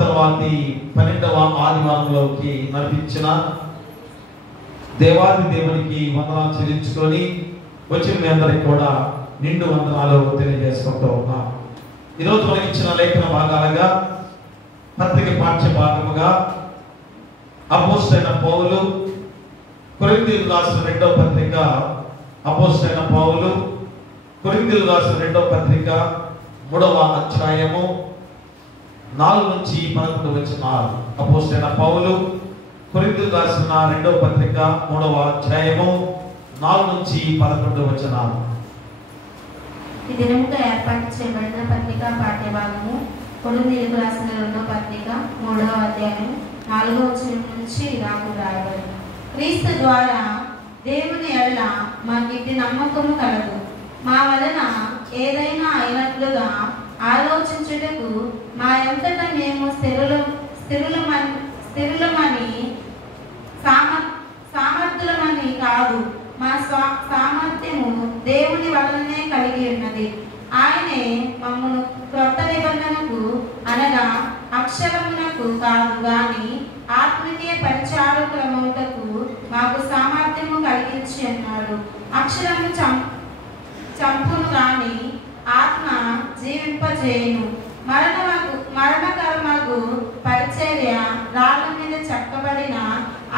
తర్వాతి 12వ ఆదివారంలోకి నడిపించిన దేవాది దేవునికి వందనాలు చెల్లించుకొని వచ్చిన మీ అందరికి కూడా నిండు వందనాలు తెలియజేసుకుంటూ ఉన్నాం. ఈరోజు మనకి ఇచ్చిన లేఖన భాగాలుగా పత్రిక పాఠ్య భాగముగా అపోస్తలుడైన పౌలు కొరింథీయులకు రాసిన 2వ పత్రిక, అపోస్తలుడైన పౌలు కొరింథీయులకు రాసిన 2వ పత్రిక 3వ అధ్యాయము 4 నుంచి 11 వచనాలు. అపోస్తలుడైన పౌలు కొరింథీయులకు రాసిన 2వ పత్రిక 3వ అధ్యాయము 4 నుంచి 11 వచనాలు. ఈ దినముగా ఏర్పాటు చేయబడిన పత్రిక పాఠ్యభాగము కొరింథీయులకు రాసిన 2వ పత్రిక 3వ అధ్యాయం 4వ వచనం నుంచి ఇలాగ రాయబడింది. క్రీస్తు ద్వారా దేవుని ఎడల మాకిట్టి నమ్మకము కలదు. మా వలన ఏదైనా అయినట్లుగా ఆలోచించుటకు మా ఎంతటా మేము స్థిరులమని సామర్థ్యులమని కాదు, మా సామర్థ్యము దేవుని వలననే కలిగి ఉన్నది. ఆయనే మమ్మను క్రొత్త నిబంధనకు అనగా అక్షరమునకు కాదు గాని ఆత్మీయ పరిచారకులమౌటకు మాకు సామర్థ్యము కలిగించి అన్నాడు. అక్షరము చంపును గాని ఆత్మ జీవింపజేయును. మరణకరమగు పరిచర్య రాళ్ళ మీద చెక్కబడిన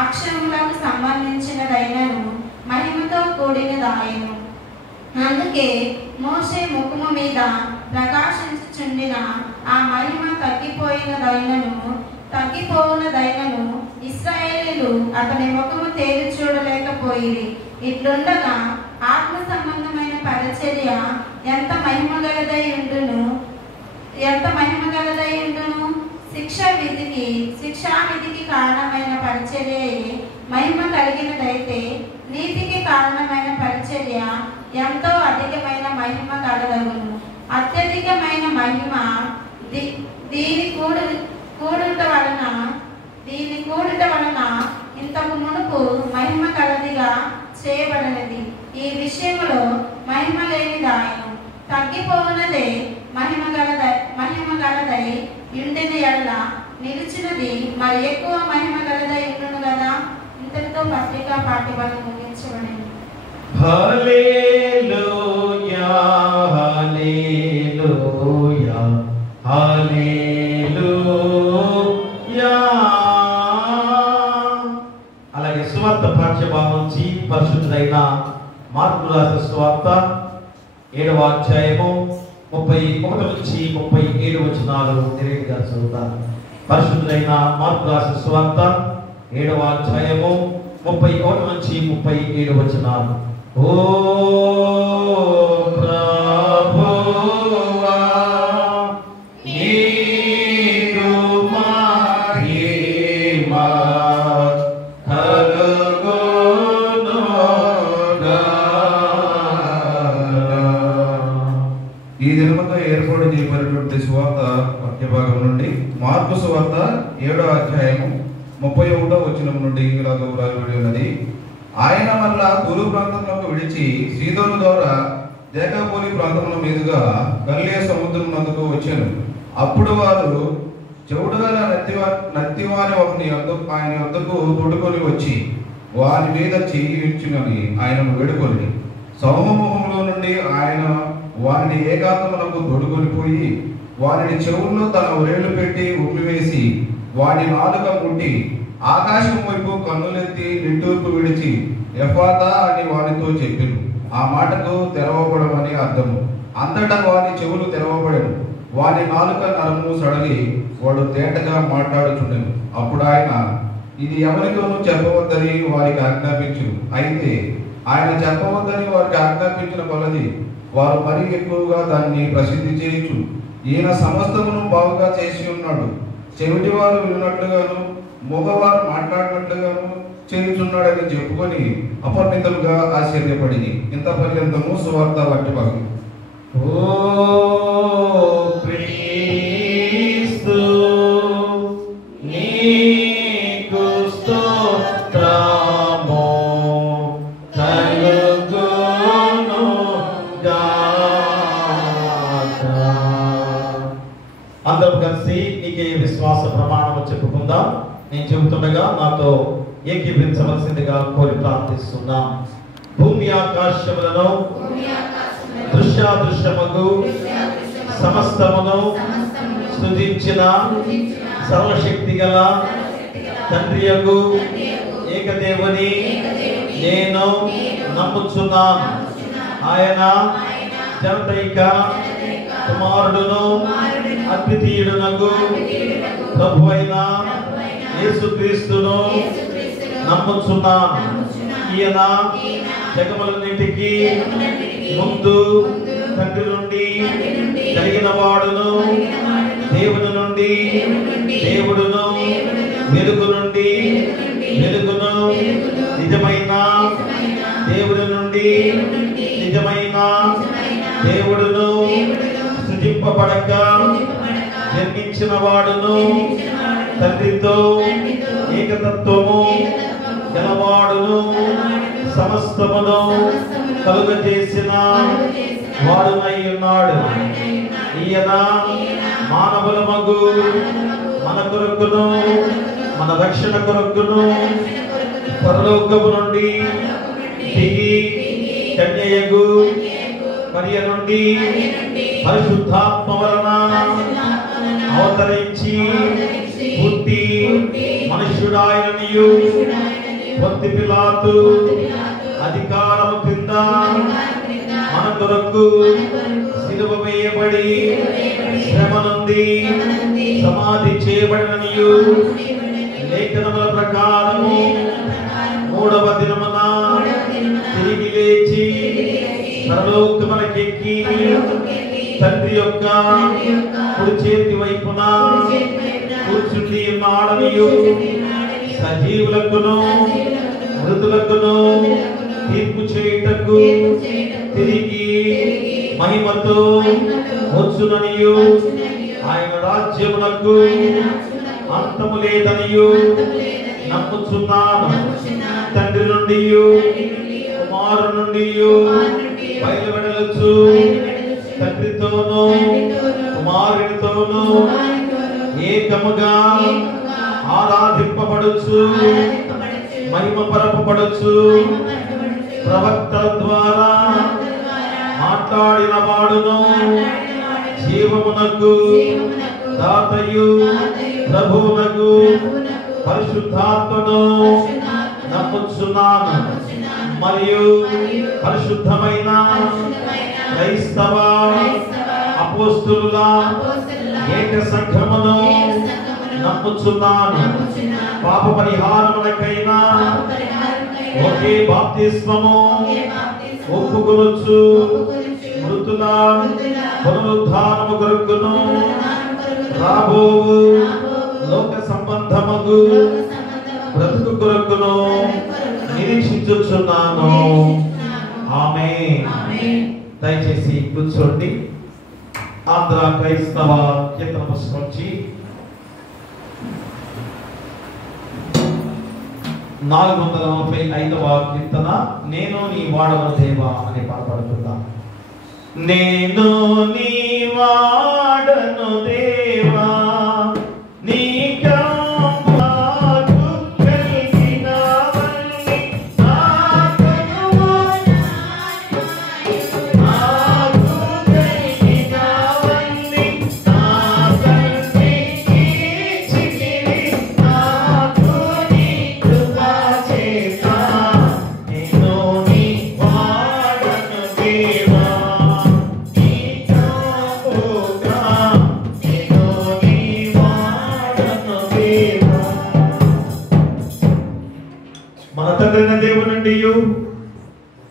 అక్షరములకు సంబంధించినదైనను మహిమతో కూడినదాయను. అందుకే మోషే ముఖము మీద ప్రకాశించుచుండిన ఆ మహిమ తగ్గిపోవునదైనను ఇశ్రాయేలీయులు అతని ముఖము తేరి చూడలేకపోయిరి. ఇట్లుండగా ఆత్మ సంబంధమైన పరిచర్య ఎంత మహిమగలదై ఉండును. శిక్షా విధికి కారణమైన పరిచర్యే మహిమ కలిగినదైతే నీతికి కారణమైన పరిచర్య ఎంతో అధికమైన మహిమ కలదగును. అత్యధికమైన మహిమ దీని కూడుట వలన ఇంతకు మునుపు మహిమ కలదిగా చేయబడినది. ఈ విషయంలో మహిమ లేనిదాయను. తగ్గిపోవునదే మహిమ గలదై ఇండిన ఎడల నిలిచినది మరి ఎక్కువ మహిమ గలదై ఉండును కదా. ఇంతటితో పత్రికా పాఠ్యభాగం ముగించబడింది. హల్లెలూయా హల్లెలూయా హల్లెలూయా. అలాగే సువార్త పాఠ్యభాగం నుంచి పరిశుద్ధుడైన మార్కు రాసిన సువార్త 7వ అధ్యాయము 31 నుంచి 37 వచనాలు తెలియగా చదువుతాను. పరిశుద్ధుడైన మార్కు రాసిన సువార్త 7వ అధ్యాయము 31 నుంచి 37 వచనాలు. ఓ ప్రభువా నీకు మహిమ ఈ దినముతో ఏర్పాటు చేయబడినటువంటి సువార్త పాఠ్యభాగం నుండి మార్కు సువార్త 7వ అధ్యాయము 31వ వచనం నుండి ఇలాగ వ్రాయబడి ఉన్నది. ఆయన మళ్ళా తూరు ప్రాంతంలోకి విడిచి సీదోను ద్వారా దేకాపోలి ప్రాంతముల మీదుగా గలిలయ సముద్రం నందుకు వచ్చాను. అప్పుడు వారు చెవుడుగల నత్తివాని ఒకని ఆయన వద్దకు తోడుకొని వచ్చి వారి మీద చెయ్యి ఇచ్చునని ఆయనను వేడుకొని సౌమముఖంలో నుండి ఆయన వారిని ఏకాంతమునకు తోడుకొని పోయి వారిని చెవుల్లో తన ఉరేళ్లు పెట్టి ఉమ్మివేసి వారి నాలుక ముట్టి ఆకాశం వైపు కన్నులెత్తి నిట్టూర్పు విడిచి ఎఫాతా అని వారితో చెప్పెను. ఆ మాటకు తెరవబడమని అర్థము. అంతటా వారి చెవులు తెరవబడెను. వారి నాలుక నరము సడలి వాడు తేటగా మాట్లాడుచుండెను. అప్పుడు ఆయన ఇది ఎవరితోనూ చెప్పవద్దని వారికి ఆజ్ఞాపించును. అయితే ఆయన చెప్పవద్దని వారికి ఆజ్ఞాపించిన కొలది వారు మరీ ఎక్కువగా దాన్ని ప్రసిద్ధి చేయొచ్చు. ఈయన సమస్తమును బాగుగా చేసి ఉన్నాడు. చెవిటివారు విన్నట్లుగాను మగవారు మాట్లాడినట్లుగాను చేయుచున్నాడని చెప్పుకొని అపరిమితులుగా ఆశ్చర్యపడింది. ఇంత పర్యంతము సువార్త పాఠ్యభాగం. ఓ క్రీస్తు నీకు స్తోత్రము కలుగును గాక. అందరం కలిసి నీకే విశ్వాస ప్రమాణం చెప్పుకుందాం. నేను చెబుతుండగా నాతో ఏకీభవించవలసిందిగా కోరి ప్రార్థిస్తున్నాం. భూమి ఆకాశములను దృశ్యాదృశ్యముగు సమస్తమును సృజించిన సర్వశక్తి గల తండ్రియగు ఏకదేవుని నేను నమ్ముచున్నాను. ఆయన జనతైక కుమారుడును అద్వితీయుడునగు ప్రభువైన యేసుక్రీస్తును నమ్ముచున్నాను. ఈయన జగములన్నిటికీ ముందు తండ్రి నుండి కలిగిన వాడును, దేవుని నుండి దేవుడును, వెలుగు నుండి వెలుగును, నిజమైన దేవుడి నుండి నిజమైన దేవుడును, సృజింపబడక జన్మించిన వాడును, తండ్రితో ఏకతత్వము గలవాడును, సమస్తమును కలుగజేసిన వాడునై ఉన్నాడు. ఈయన మానవులమగు మన కొరకును మన రక్షణ కొరకును పరలోకము నుండి దిగి కన్యయగు మరియ నుండి పరిశుద్ధాత్మ వలన అవతరించి పుట్టి మనుష్యుడాయననియు పొంతి పిలాతు అధికారము కింద మన కొరకు సిలువ వేయబడి శ్రమ నుండి సమాధి చేయబడిననియు లేఖనముల ప్రకారము మూడవ దినమున తిరిగి లేచి పరలోకమునకెక్కి తండ్రి యొక్క కుడి చేతి వైపున కూర్చుండి ఉన్నాడనియు సజీవులకును మృతులకును తీర్పు చేయుటకు తిరిగి మహిమతో వచ్చుననియు ఆయన రాజ్యమునకు అంతము లేదనియు నమ్ముచున్నాను. తండ్రి నుండి కుమారు నుండి బయలువెడలొచ్చు తండ్రితోనూ కుమారునితోనూ ఏకముగా ఆరాధింపబడుచు మహిమపరపబడుచు ప్రవక్తల ద్వారా మాట్లాడిన వాడును, జీవమునకు దాతయు ప్రభువునకు పరిశుద్ధాత్మను నమ్ముచున్నాను. మరియు పరిశుద్ధమైన క్రైస్తవ అపోస్తులుల ఏక సంఘమును నమ్ముచున్నాను. పాప పరిహారములకైనా ఒకే బాప్తిస్మము ఒప్పుకొనుచు మృతుల పునరుద్ధానము కొరకును రాబోవు లోక సంబంధముగు బ్రతుకు కొరకును నిరీక్షించుచున్నాను. ఆమేన్. దయచేసి కూర్చోండి. ఆంధ్ర క్రైస్తవ కీర్తన పుస్తకం నుంచి 445వ కీర్తన నేను నీ వాడను దేవా అని పాడబడుతుందా. నేను నీ వాడను దేవా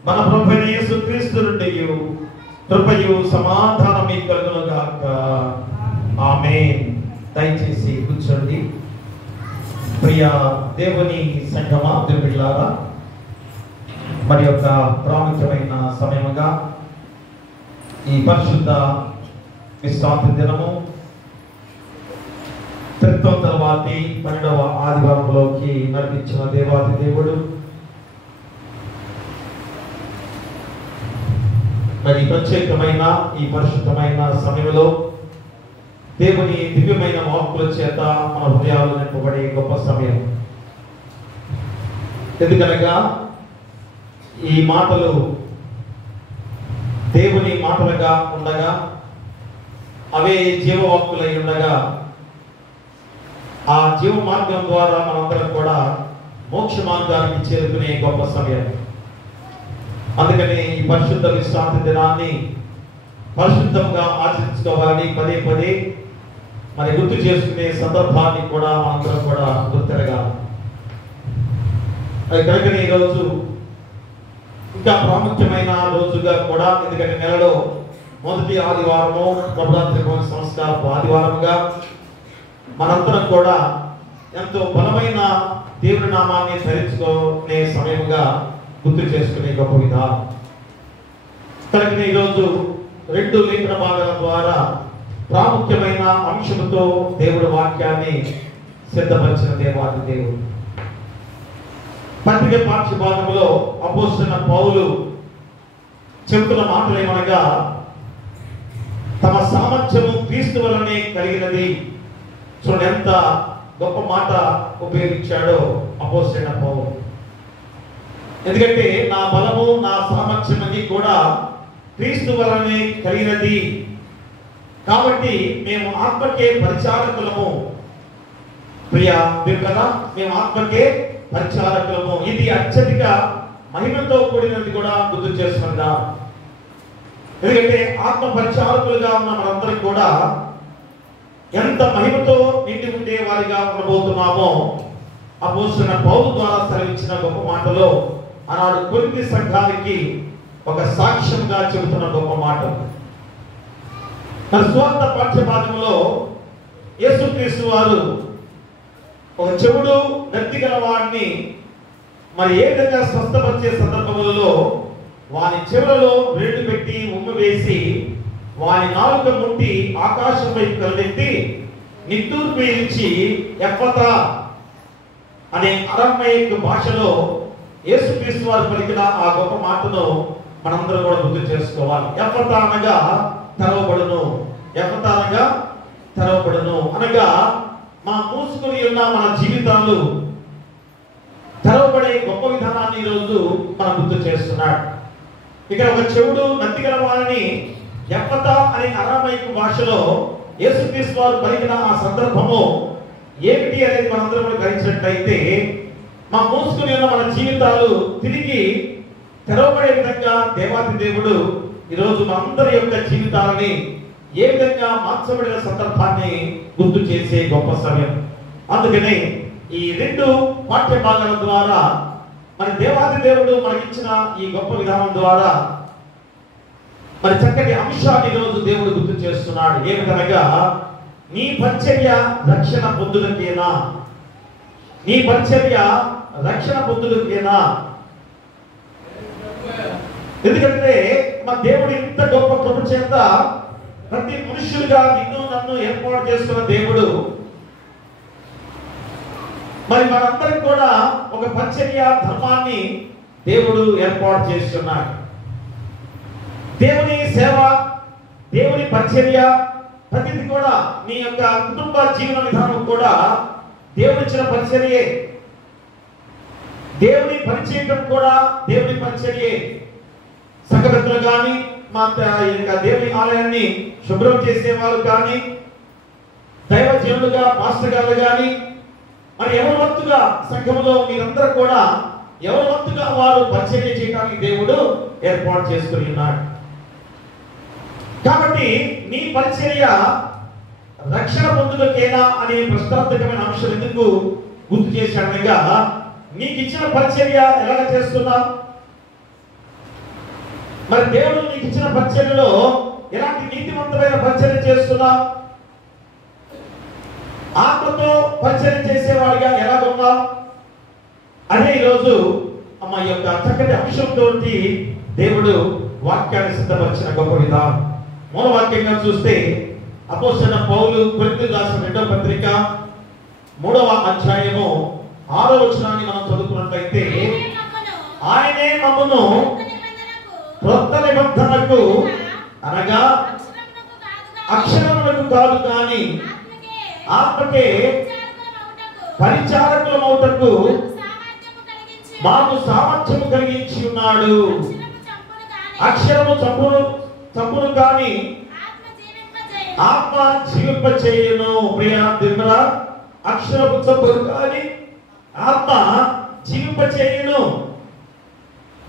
మన ప్రభువైన యేసుక్రీస్తు నుండి కృపయు సమాధానం మీకు కలుగును గాక. ఆమేన్. దయచేసి కూర్చోండి. ప్రియ దేవుని సంఘమా, దేవుళ్ళారా, మరి యొక్క ప్రాముఖ్యమైన సమయముగా ఈ పరిశుద్ధ విశ్రాంతి దినము త్రిత్వం తర్వాతి 12వ ఆదివారంలోకి నడిపించిన దేవాది దేవుడు మరి ప్రత్యేకమైన ఈ పరిశుద్ధమైన సమయంలో దేవుని దివ్యమైన వాక్కుల చేత మన హృదయాలు నింపబడే గొప్ప సమయం. ఎందుకనగా ఈ మాటలు దేవుని మాటలుగా ఉండగా, అవే జీవవాక్కులై ఉండగా, ఆ జీవ మార్గం ద్వారా మనందరం కూడా మోక్ష మార్గానికి చేరుకునే గొప్ప సమయం. అందుకని ఈ పరిశుద్ధ విశ్రాంతి దినాన్ని పరిశుద్ధంగా ఆచరించుకోవాలని పదే పదే మరి గుర్తు చేసుకునే సందర్భాన్ని కూడా మనందరం కూడా గుర్తెరగాలి. అది కనుక ఈరోజు ఇంకా ప్రాముఖ్యమైన రోజుగా కూడా, ఎందుకంటే నెలలో మొదటి ఆదివారము ప్రభురాత్రి భోజన సంస్కారపు ఆదివారముగా మనందరం కూడా ఎంతో బలమైన దేవుని నామాన్ని ధరించుకునే సమయముగా గుర్తు చేసుకునే గొప్ప విధానం. కనుక ఈరోజు 2 లేఖన భాగాల ద్వారా ప్రాముఖ్యమైన అంశముతో దేవుడి వాక్యాన్ని సిద్ధపరిచిన దేవాది దేవుడు. పత్రిక పాఠ్య భాగంలో అపోస్తలుడైన పౌలు చెబుతున్న మాటలు ఏమనగా, తమ సామర్థ్యము క్రీస్తు వలనే కలిగినది. చూడండి ఎంత గొప్ప మాట ఉపయోగించాడో అపోస్తలుడైన పౌలు. ఎందుకంటే నా బలము నా సామర్థ్యం అని కూడా క్రీస్తు వలనే కలిగినది. కాబట్టి మేము ఆత్మకే పరిచారకులము. ప్రియ కదా, మేము ఆత్మకే పరిచారకులము. ఇది అత్యధిక మహిమతో కూడినది కూడా గుర్తు చేస్తుందా. ఎందుకంటే ఆత్మ పరిచారకులుగా ఉన్న మనందరం కూడా ఎంత మహిమతో నిండి ఉండే వారిగా ఉండబోతున్నామో అపోస్తలుడైన పౌలు ద్వారా సెలవిచ్చిన గొప్ప మాటలో ఆనాడు కొరింథీ సంఘానికి ఒక సాక్ష్యంగా చెబుతున్న గొప్ప మాట. మన స్వార్థ పాఠ్య భాగంలో యేసుక్రీస్తు వారు ఒక చెవుడు నత్తి గలవాడిని మరి ఏ విధంగా స్వస్థపరిచే సందర్భంలో వాని చెవులలో వేళ్ళు పెట్టి ఉమ్ము వేసి వాని నాలుక ముట్టి ఆకాశం వైపు కలెత్తి నిట్టూర్పు ఇచ్చి ఎఫ్ఫతా అనే అరమేయ భాషలో యేసుక్రీస్తు వారు పలికిన ఆ గొప్ప మాటను మనందరం కూడా గుర్తు చేసుకోవాలి. ఎఫ్ఫతా అనగా తెరవబడును. ఎఫ్ఫతా అనగా తెరవబడును అనగా మా మూసుకుని ఉన్న మన జీవితాలు తెరవబడే గొప్ప విధానాన్ని ఈరోజు మనం గుర్తు చేస్తున్నాడు. ఇక్కడ ఒక చెవుడు నత్తి గల వారిని ఎఫ్ఫతా అనే అరామేయ భాషలో యేసుక్రీస్తు వారు పలికిన ఆ సందర్భము ఏమిటి అనేది మనందరం కూడా గ్రహించినట్లయితే, మా మూసుకుని ఉన్న మన జీవితాలు తిరిగి తెరవబడే విధంగా దేవాది దేవుడు ఈరోజు మనందరి యొక్క జీవితాలని ఏ విధంగా మార్చబడిన సందర్భాన్ని గుర్తు చేసే గొప్ప సమయం. అందుకనే ఈ 2 పాఠ్య భాగాల ద్వారా మరి దేవాది దేవుడు మనకిచ్చిన ఈ గొప్ప విధానం ద్వారా మరి చక్కటి అంశాన్ని ఈరోజు దేవుడు గుర్తు చేస్తున్నాడు. ఏమిటనగా, నీ పరిచర్య రక్షణ పొందుటకేనా? నీ పరిచర్య రక్షణ పొందుటకేనా? ఎందుకంటే మా దేవుడు ఇంత గొప్ప కృప చేత ప్రతి మనుషులుగా నిన్ను నన్ను ఏర్పాటు చేసుకున్న దేవుడు మరి మనందరం కూడా ఒక పరిచర్య ధర్మాన్ని దేవుడు ఏర్పాటు చేస్తున్నాడు. దేవుని సేవ, దేవుని పరిచర్య ప్రతిది కూడా నీ యొక్క కుటుంబ జీవన విధానం కూడా దేవుడిచ్చిన పరిచర్యే. దేవుని పరిచయం కూడా దేవుని పరిచర్యే. సంఘపెద్దలు కానీ మా దేవుని ఆలయాన్ని శుభ్రం చేసేవారు కానీ దైవజనులుగా మాస్టర్ గారు కానీ మరి ఎవరి వంతుగా సంఘంలో మీరందరూ కూడా ఎవరి వంతుగా వారు పరిచర్య చేయడానికి దేవుడు ఏర్పాటు చేసుకుని ఉన్నాడు. కాబట్టి నీ పరిచర్య రక్షణ పొందుటకేనా అనే ప్రశ్నార్థకమైన అంశం ఎందుకు గుర్తు చేశాడనగా, నీకు ఇచ్చిన పరిచర్య ఎలాగ చేస్తున్నా? మరి దేవుడు నీకు ఇచ్చిన పరిచర్యలో ఎలాంటి నీతివంతమైన పరిచర్య చేస్తున్నా? ఆత్మతో పరిచర్య చేసేవాడిగా ఎలాగున్నా? అదే ఈరోజు అమ్మ యొక్క చక్కటి అంశంతో దేవుడు వాక్యాన్ని సిద్ధపరిచిన గొప్ప విధానం. మూలవాక్యంగా చూస్తే అపోస్తలుడైన పౌలు కొరింథీయులకు రాసిన 2వ పత్రిక 3వ అధ్యాయము 6వ వచనాన్ని మనం చదువుకున్నట్లయితే, ఆయనే మమ్మును క్రొత్త నిబంధనకు అనగా అక్షరములకు కాదు కానీ ఆత్మకే పరిచారకులమౌటకు మాకు సామర్థ్యము కలిగించి ఉన్నాడు. అక్షరము చంపును కానీ ఆత్మ జీవింప చేయును. ప్రియా దిమ్మరా, అక్షరము చంపును కానీ ఆత్మ జీవింప చేయును.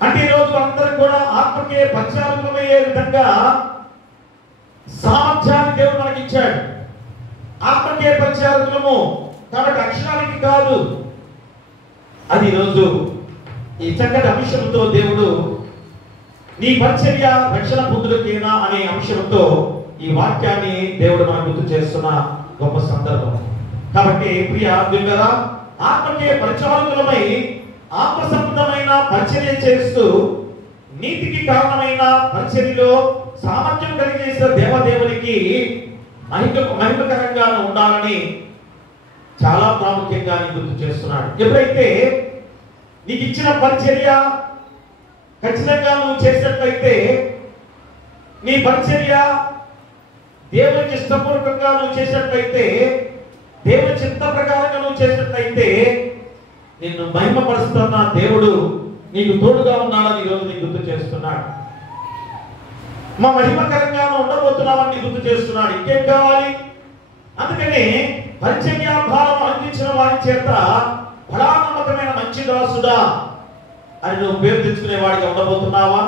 అంటే ఈరోజు అందరూ కూడా ఆత్మకే పరిచారకులమయ్యే విధంగా సామర్థ్యాన్ని దేవుడు మనకి ఇచ్చాడు. ఆత్మకే పరిచారకులము కాబట్టి అక్షరానికి కాదు. అది ఈరోజు ఈ చక్కటి అంశంతో దేవుడు నీ పరిచర్య రక్షణ పొందుటకేనా అనే అంశంతో ఈ వాక్యాన్ని దేవుడు మనకు గుర్తు చేస్తున్న గొప్ప సందర్భం. కాబట్టి ప్రియ దేవుడా, ఆత్మకే పరిచారకులమై ఆత్మ సంబంధమైన పరిచర్య చేస్తూ నీతికి కారణమైన పరిచర్యలో సామర్థ్యం కలిగేసిన దేవదేవునికి మహిమకరంగా ఉండాలని చాలా ప్రాముఖ్యంగా గుర్తు చేస్తున్నాడు. ఎప్పుడైతే నీకు ఇచ్చిన పరిచర్య ఖచ్చితంగా నువ్వు చేసినట్లయితే, నీ పరిచర్య దేవునికి ఇష్టపూర్వకంగా నువ్వు చేసినట్లయితే, దేవుని చిత్త ప్రకారంగా నువ్వు చేసినట్లయితే నిన్ను మహిమపరుస్తున్న దేవుడు నీకు తోడుగా ఉన్నాడని ఈరోజు నీకు గుర్తు చేస్తున్నాడు. మా మహిమకరంగా ఉండబోతున్నామని గుర్తు చేస్తున్నాడు. ఇంకేం కావాలి? అందుకని పరిచర్య భారం అందించిన వారి చేత ఫలానమ్మకమైన మంచి దాసుడా అని నువ్వు పేరు తెచ్చుకునే వాడిగా ఉండబోతున్నావా?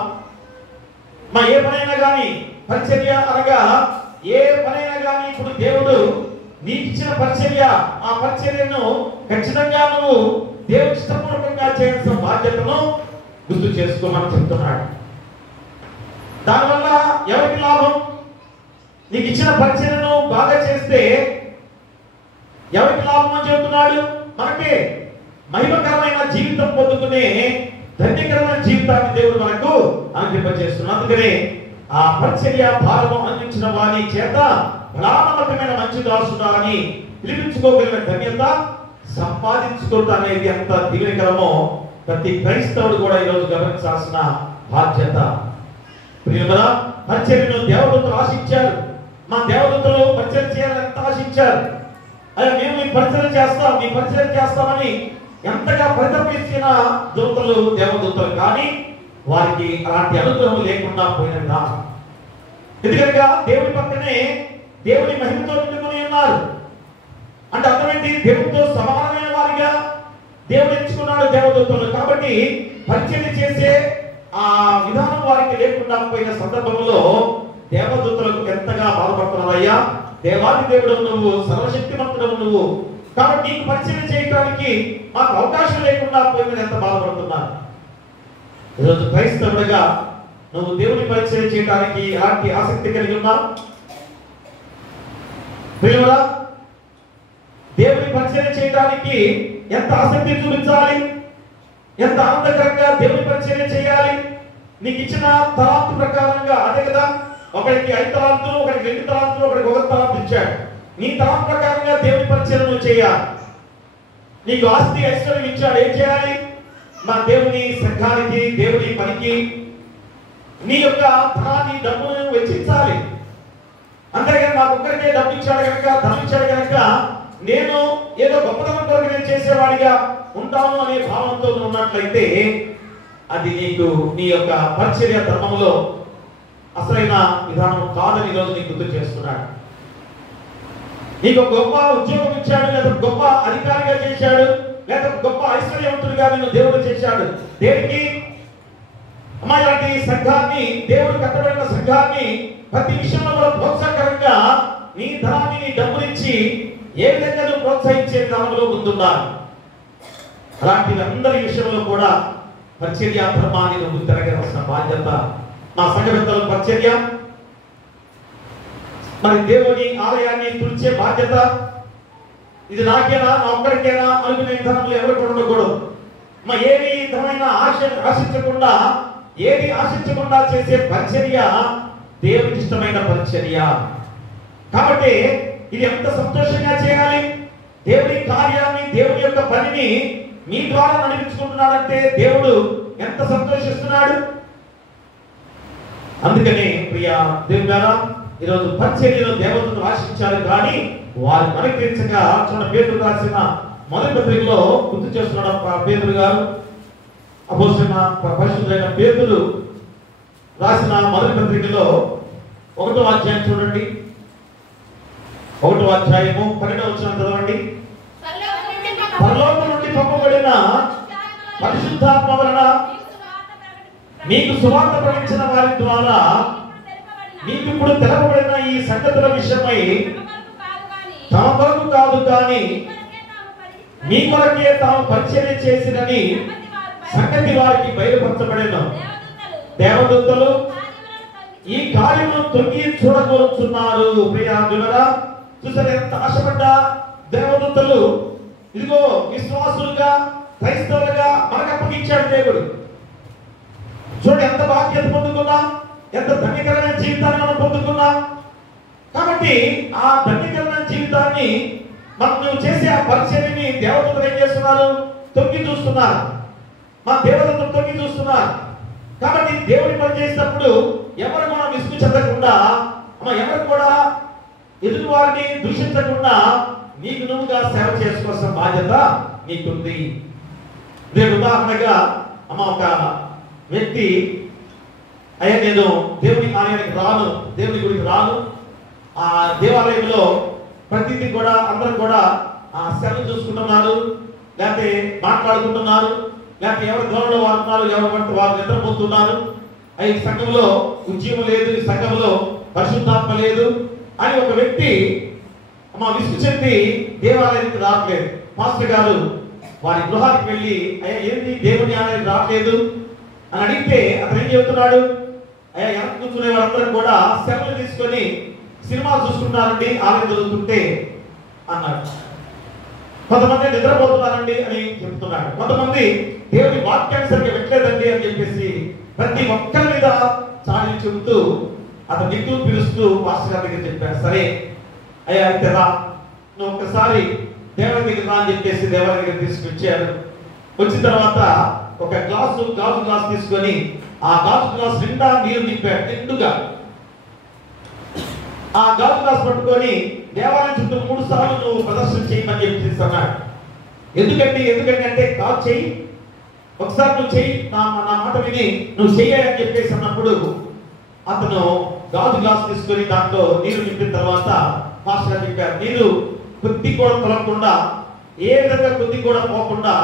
మా ఏ పనైనా కానీ పరిచర్య అనగా ఏ పనైనా కానీ ఇప్పుడు దేవుడు నీకు ఇచ్చిన పరిచర్య, ఆ పరిచర్యను ఖచ్చితంగా నువ్వు దేవుని ఇష్టపూర్వకంగా చేయాల్సిన బాధ్యతను గుర్తు చేసుకోమని చెప్తున్నాడు. దానివల్ల ఎవరికి లాభం? నీకు ఇచ్చిన పరిచర్యను బాగా చేస్తే ఎవరికి లాభం అని చెప్తున్నాడు? మనకే మహిమకరమైన జీవితం పొందుకునే ధన్యకరమైన జీవితాన్ని దేవుడు మనకు అనుగ్రహింపజేస్తున్నాడు. అందుకనే ఆ పరిచర్య భారము అందించిన వారి చేత ఫలానమ్మకమైన మంచి దాసుడా అని పిలిపించుకోగలిగిన ధన్యత సంపాదించుకోవడం అనేది ఎంత దీవెనకరమో ప్రతి క్రైస్తవుడు కూడా ఈరోజు గమనించాల్సిన బాధ్యత. ప్రియమరా, పరిచర్యను దేవదూతలు ఆశించారు. మా దేవదూతలు పరిచర్య చేయాలని ఎంత ఆశించారు. అదే మేము ఈ పరిచర్య చేస్తాం, మీ పరిచర్య చేస్తామని ఎంతగా పరితపించిన దూతలు దేవదూతలు, కానీ వారికి అలాంటి అనుగ్రహం లేకుండా పోయినా. ఎందుకనగా దేవుడి పక్కనే దేవుని మహిమతో నిండుకొని ఉన్నారు. అంటే అర్థమైంది, దేవుడితో సమానమైన వారిగా దేవుడు ఎంచుకున్నాడు దేవదూతలు. కాబట్టి పరిచర్య చేసే ఆ విధానం వారికి లేకుండా పోయిన సందర్భంలో దేవదూతలకు ఎంతగా బాధపడుతున్నారయ్యా. దేవాది దేవుడు నువ్వు, సర్వశక్తిమంతుడు నువ్వు, కాబట్టి నీకు పరిచయం చేయడానికి మాకు అవకాశం లేకుండా పోయిందని ఎంత బాధపడుతున్నారు. ఈరోజు క్రైస్తవుడిగా నువ్వు దేవుని పరిచయం చేయడానికి ఎలాంటి ఆసక్తి కలిగి ఉన్నావు? ప్రియుడా, దేవుని పరిచయం చేయడానికి ఎంత ఆసక్తి చూపించాలి, ఎంత ఆనందకరంగా దేవుని పరిచయం చేయాలి. నీకు ఇచ్చిన తలాంతు ప్రకారంగా, అదే కదా, ఒకరికి 5 తలాంతులు, ఒకరికి 2 తలాంతులు, ఒకరికి 1 తలాంతు ఇచ్చాడు. నీ తలాంతు ప్రకారంగా దేవుని పరిచయం నువ్వు చేయాలి. నీకు ఆస్తి ఐశ్వర్యం ఇచ్చాడు, ఏం చేయాలి? మా దేవుని సంఘానికి, దేవుని పనికి నీ యొక్క ధనాన్ని, డబ్బును వెచ్చించాలి. అంతేగాని నాకు ఒక్కరికే డబ్బు ఇచ్చాడు కనుక, ధనం ఇచ్చాడు కనుక నేను ఏదో గొప్పతనం కొరకు నేను చేసేవాడిగా ఉంటాను అనే భావంతో ఉన్నట్లయితే అది నీకు నీ యొక్క పరిచర్య ధర్మంలో అసలైన విధానం కాదని ఈరోజు నీకు గుర్తు చేస్తున్నాడు. నీకు గొప్ప ఉద్యోగం ఇచ్చాడు, లేదా గొప్ప అధికారిగా చేశాడు, లేదా గొప్ప ఐశ్వర్యవంతుడిగా నిన్ను దేవుడు చేశాడు. దేనికి? అమ్మాయి సంఘాన్ని, దేవుడు కట్టబడిన సంఘాన్ని ప్రతి విషయంలో కూడా ప్రోత్సాహకరంగా నీ ధనాన్ని, నీ డబ్బునిచ్చి ఏ విధంగా నువ్వు ప్రోత్సహించే విధానంలో ముందుండాలి. అలాంటి అందరి విషయంలో కూడా పరిచర్య ధర్మాన్ని నువ్వు తిరగవలసిన బాధ్యత. నా సంఘ పెద్దల పరిచర్య, మరి దేవుని ఆలయాన్ని తుడిచే బాధ్యత ఇది నాకేనా, నా ఒక్కరికేనా అనుకునే విధానంలో ఎవరు కూడా ఉండకూడదు. మా ఏది విధమైన ఆశించకుండా చేసే పరిచర్య దేవునికి ఇష్టమైన పరిచర్య. కాబట్టి ఇది ఎంత సంతోషంగా చేయాలి. దేవుని కార్యాన్ని, దేవుని యొక్క పనిని మీ ద్వారా నడిపించుకుంటున్నాడంటే దేవుడు ఎంత సంతోషిస్తున్నాడు. అందుకని ప్రియ దేవుడా, ఈరోజు పరిచర్యలో దేవతను ఆశించారు, కానీ వారు మనకించగా చూడండి పేతురు రాసిన మొదటి పత్రికలో గుర్తు చేస్తున్నాడు పేతురు గారు. అపోస్తలుడైన పరిశుద్ధుడైన పేతురు రాసిన మొదటి పత్రికలో 1వ అధ్యాయం చూడండి. 1వ అధ్యాయము 12వ వచనం చదవండి. పరలోకం నుండి పంపబడిన పరిశుద్ధాత్మ వలన మీకు సువార్త ప్రకటించిన వారి ద్వారా మీకు ఇప్పుడు తెలపబడిన ఈ సంగతుల విషయమై తమ కొరకు కాదు కానీ మీ కొరకే తాము పరిచర్య చేసినని సంగతి వారికి బయలుపరచబడేను. దేవదూతలు ఈ కార్యమును తొంగి చూడగోరుచున్నారు. ప్రియాజనులారా, చూసారు ఎంత ఆశపడ్డ దేవదూతలు ఇదిగో విశ్వాసులుగా క్రైస్తవులుగా మనకు అప్పగించాడు దేవుడు. చూడండి ఎంత బాధ్యత పొందుకున్నాం, ఎంత ధన్యకరమైన జీవితాన్ని మనం పొందుకున్నాం. కాబట్టి ఆ ధన్యకరమైన జీవితాన్ని మనం నువ్వు చేసే ఆ పరిచర్యని దేవదూతలు ఏం చేస్తున్నారు? తొంగి చూస్తున్నారు. మా దేవదూతలు తొంగి చూస్తున్నారు. కాబట్టి దేవుని పని చేసినప్పుడు ఎవరు కూడా విసుగు చెందకుండా, ఎవరు కూడా ఎదుటి వారిని దూషించకుండా నీకు నువ్వుగా సేవ చేసుకోవాల్సిన బాధ్యత నీకుంది. నేను ఉదాహరణగా ఒక వ్యక్తి అయ్యా నేను దేవుని ఆలయానికి రాను, దేవుని గుడికి రాను, ఆ దేవాలయంలో ప్రతిదీ కూడా అందరూ కూడా ఆ సెలవు చూసుకుంటున్నారు, లేకపోతే మాట్లాడుకుంటున్నారు, లేకపోతే ఎవరి ధోరణిలో వాడుతున్నారు, ఎవరి వంటి వారు నిద్రపోతున్నారు, ఈ సంఘంలో ఉద్యమం లేదు, ఈ సంఘంలో పరిశుద్ధాత్మ లేదు అని ఒక వ్యక్తి విసుగు చెంది దేవాలయానికి రావట్లేదు. పాస్టర్ గారు వారి గృహానికి వెళ్ళి అయ్యా ఏంటి దేవుని ఆలయానికి రావట్లేదు అని అడిగితే అతను ఏం చెబుతున్నాడు? అయ్యా వెనక కూర్చునే వాళ్ళందరూ కూడా సెలవులు తీసుకొని సినిమా చూసుకుంటున్నారండి ఆలయం చదువుతుంటే అన్నాడు. కొంతమంది నిద్రపోతున్నారండి అని చెప్తున్నాడు. కొంతమంది దేవుని వాక్యాన్ని సరిగ్గా పెట్టలేదండి అని చెప్పేసి ప్రతి ఒక్కరి మీద చాడి చెబుతూ అతను నిట్టూ పిలుస్తూ పాస్టర్ గారి దగ్గర చెప్పారు. సరే అయ్యా అయితే రా, నువ్వు ఒక్కసారి దేవాలయం దగ్గర రా అని చెప్పేసి దేవాలయం దగ్గర తీసుకొచ్చారు. వచ్చిన తర్వాత ఒక గాజు గ్లాస్ తీసుకొని ఆ గాజు గ్లాస్ నిండా నీరు నింపాడు నిండుగా. ఆ గాజు గ్లాస్ పట్టుకొని దేవాలయం చుట్టూ 3 సార్లు నువ్వు ప్రదర్శన చేయమని చెప్పి అన్నాడు. ఎందుకంటే అంటే కాదు చెయ్యి, ఒకసారి నువ్వు చెయ్యి, నా మాట విని నువ్వు చెయ్యని చెప్పేసి అన్నప్పుడు అతను గాజు గ్లాస్ తీసుకొని దాంట్లో నీరు నింపిన తర్వాత పాస్టర్ గారు చెప్పారు, నీరు కొద్ది కూడా తొలగకుండా, ఏ విధంగా కొద్ది కూడా పోకుండా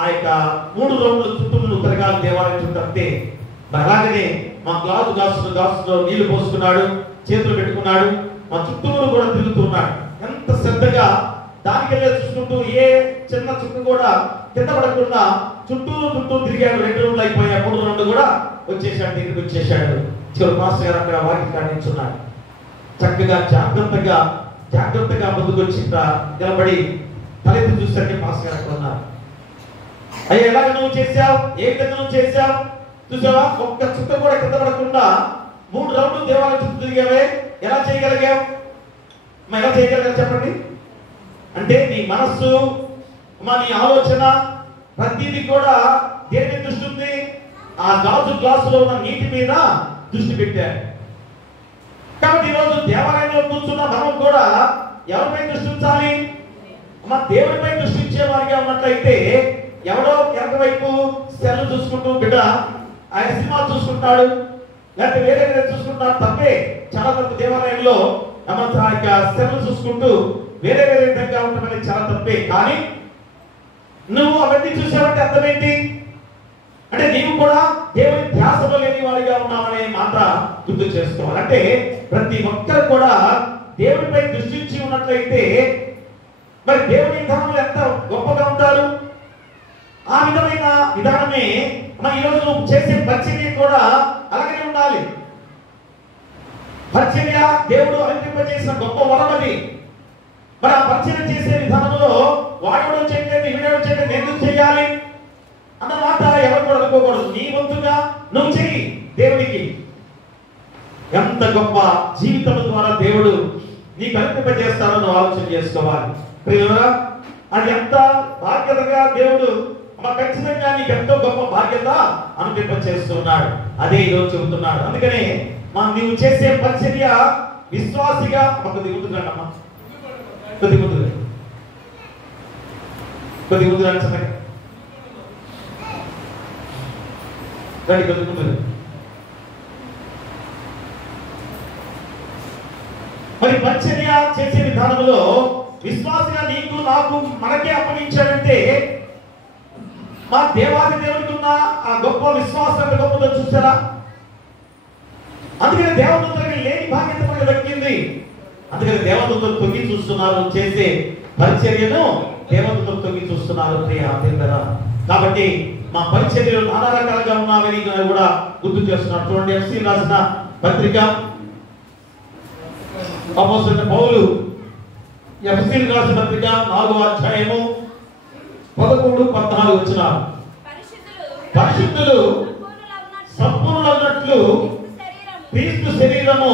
ఆ యొక్క 3 రౌండ్ల చుట్టూ నువ్వు తిరగాలి దేవాలయం చుట్టూ అంతే. అలాగనే మా గ్లాసులో నీళ్లు పోసుకున్నాడు, చేతులు పెట్టుకున్నాడు, మా చుట్టూరు కూడా తిరుగుతున్నాడు. ఎంత శ్రద్ధగా దానికెళ్ళే చూసుకుంటూ ఏ చిన్న చుట్టూ కూడా కింద పడకుండా చుట్టూ తిరిగాడు. 2 రౌండ్లు అయిపోయాయి, 3 రౌండ్లు కూడా వచ్చేసాడు, దగ్గరికి వచ్చేసాడు. చివరి పాస్టర్ గారు అక్కడ వాక్యం ఖండించున్నాడు. చక్కగా జాగ్రత్తగా ముందుకు వచ్చి నిలబడి తలెత్తి చూస్తే పాస్టర్ గారు అక్కడ ఉన్నారు. అయ్యా ఎలాగ నువ్వు చేసావు, ఏ విధంగా నువ్వు చేసావు చూసావా? ఒక్క చుక్క కూడా కింద పడకుండా 3 రౌండ్లు దేవాలయం చుట్టూ తిరిగావే, ఎలా చేయగలిగావు? ఎలా చేయగలిగావు చెప్పండి? అంటే నీ మనస్సు, నీ ఆలోచన ప్రతిదీ కూడా దేని మీద దృష్టి ఉంది? ఆ గాజు గ్లాసులో ఉన్న నీటి మీద దృష్టి పెట్టారు. కాబట్టి ఈరోజు దేవాలయంలో కూర్చున్న మనం కూడా ఎవరిపై దృష్టి ఉంచాలి? దేవుడిపై దృష్టి ఇచ్చే వారిగా ఉన్నట్లయితే ఎవడో వెనక వైపు సెల్ చూసుకుంటూ బిడ్డ ఆయన సినిమా చూసుకుంటాడు, లేకపోతే వేరే చూసుకుంటాడు, తప్పే. చాలా తప్పు. దేవాలయంలో సెల్ చూసుకుంటూ వేరే విధంగా ఉండడం చాలా తప్పే. కానీ నువ్వు అవన్నీ చూసావంటే అర్థం ఏంటి? అంటే నీవు కూడా దేవుని ధ్యాసలో లేని వాడిగా ఉన్నావనే మాట గుర్తు చేసుకోవాలి. అంటే ప్రతి ఒక్కరు కూడా దేవునిపై దృష్టించి ఉన్నట్లయితే మరి దేవుని విధానంలో ఎంత గొప్పగా ఉంటారు. ఆ విధమైన విధానమే మన ఈరోజు నువ్వు చేసే పరిచర్య కూడా అలాగే ఉండాలి. పరిచర్య దేవుడు అలంకరింపజేసిన గొప్ప వరం అది. మరి ఆ పరిచర్య చేసే విధానంలో వాడెవడో చేయలేదు, వీడెవడో చేయలేదు, ఎందుకు చేయాలి అన్నమాట ఎవరు కూడా అనుకోకూడదు. నీ వంతుగా నువ్వు చెయ్యి దేవునికి. ఎంత గొప్ప జీవితం ద్వారా దేవుడు నీకు అలంకరింపజేస్తాడో నువ్వు ఆలోచన చేసుకోవాలి. ప్రియులారా, అది ఎంత బాధ్యతగా దేవుడు ఖచ్చితంగా నీకు ఎంతో గొప్ప బాధ్యత అనుకరింపజేస్తున్నాడు. అదే ఈరోజు చెబుతున్నాడు. అందుకనే నీవు చేసే పరిచర్య విశ్వాసిగా కొద్ది ముందుకురండమ్మా, కొద్ది ముందుకు, కొద్ది ముందురండి సన్నగా రండి, కొద్ది ముందు. మరి పరిచర్య చేసే విధానంలో విశ్వాసంగా నీకు నాకు మనకే అప్పగించాడంటే మా దేవాది దేవునికి ఉన్న ఆ గొప్ప విశ్వాసం ఎంత గొప్పదో చూసారా? అందుకని దేవదూతలకి లేని బాధ్యత మనకు దక్కింది. అందుకని దేవదూతలు తొంగి చూస్తున్నారు, చేసే పరిచర్యను దేవదూతలు తొంగి చూస్తున్నారు ప్రియ దేవుడా. కాబట్టి మా పరిచర్యలు నానా రకాలుగా ఉన్నావని కూడా గుర్తు చేస్తున్నారు. చూడండి, ఎఫ్సీ రాసిన పత్రిక అపోస్తలుడైన పౌలు ఎఫెసీ రాసిన పత్రిక 4వ అధ్యాయము 11-14 వచనాలు. పరిశుద్ధులు సంపూర్ణులన్నట్లు క్రీస్తు శరీరము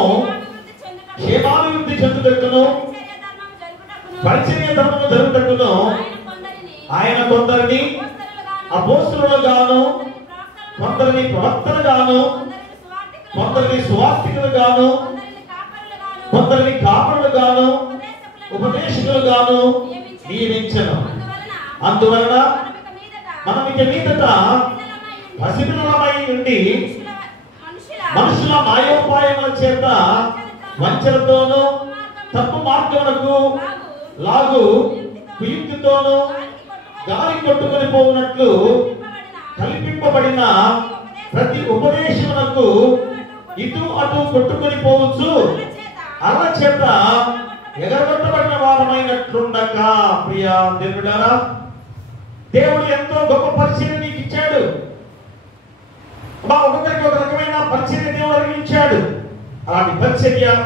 క్షేమాభివృద్ధి చెందుటకును పరిచర్య ధర్మము జరుగుటకును ఆయన కొందరిని అపోస్తలులుగాను, కొందరిని ప్రవక్తలుగాను, కొందరిని సువార్తికులుగాను, కొందరిని కాపరులుగాను, ఉపదేశకులుగాను నియమించెను. అందువలన మనం ఇక మీదట పసిపిల్లలమై ఉండి మనుషుల మాయోపాయముల చేత వంచనతోనూ తప్పు మార్గములకు లాగు కుయుక్తితోనూ గాలి కొట్టుకొని పోవునట్లు కల్పింపబడిన ప్రతి ఉపదేశమునకు ఇటు అటు కొట్టుకొని పోవచ్చు అల్ల చేత ఎగరగొట్టబడిన వారమైనట్లుండక. ప్రియ దేవుడారా, దేవుడు ఎంతో గొప్ప పరిచర్య నీకు ఇచ్చాడు. ఒక్కొక్కరికి ఒక రకమైన పరిచర్య దేవుడు అర్పించాడు. అలాంటి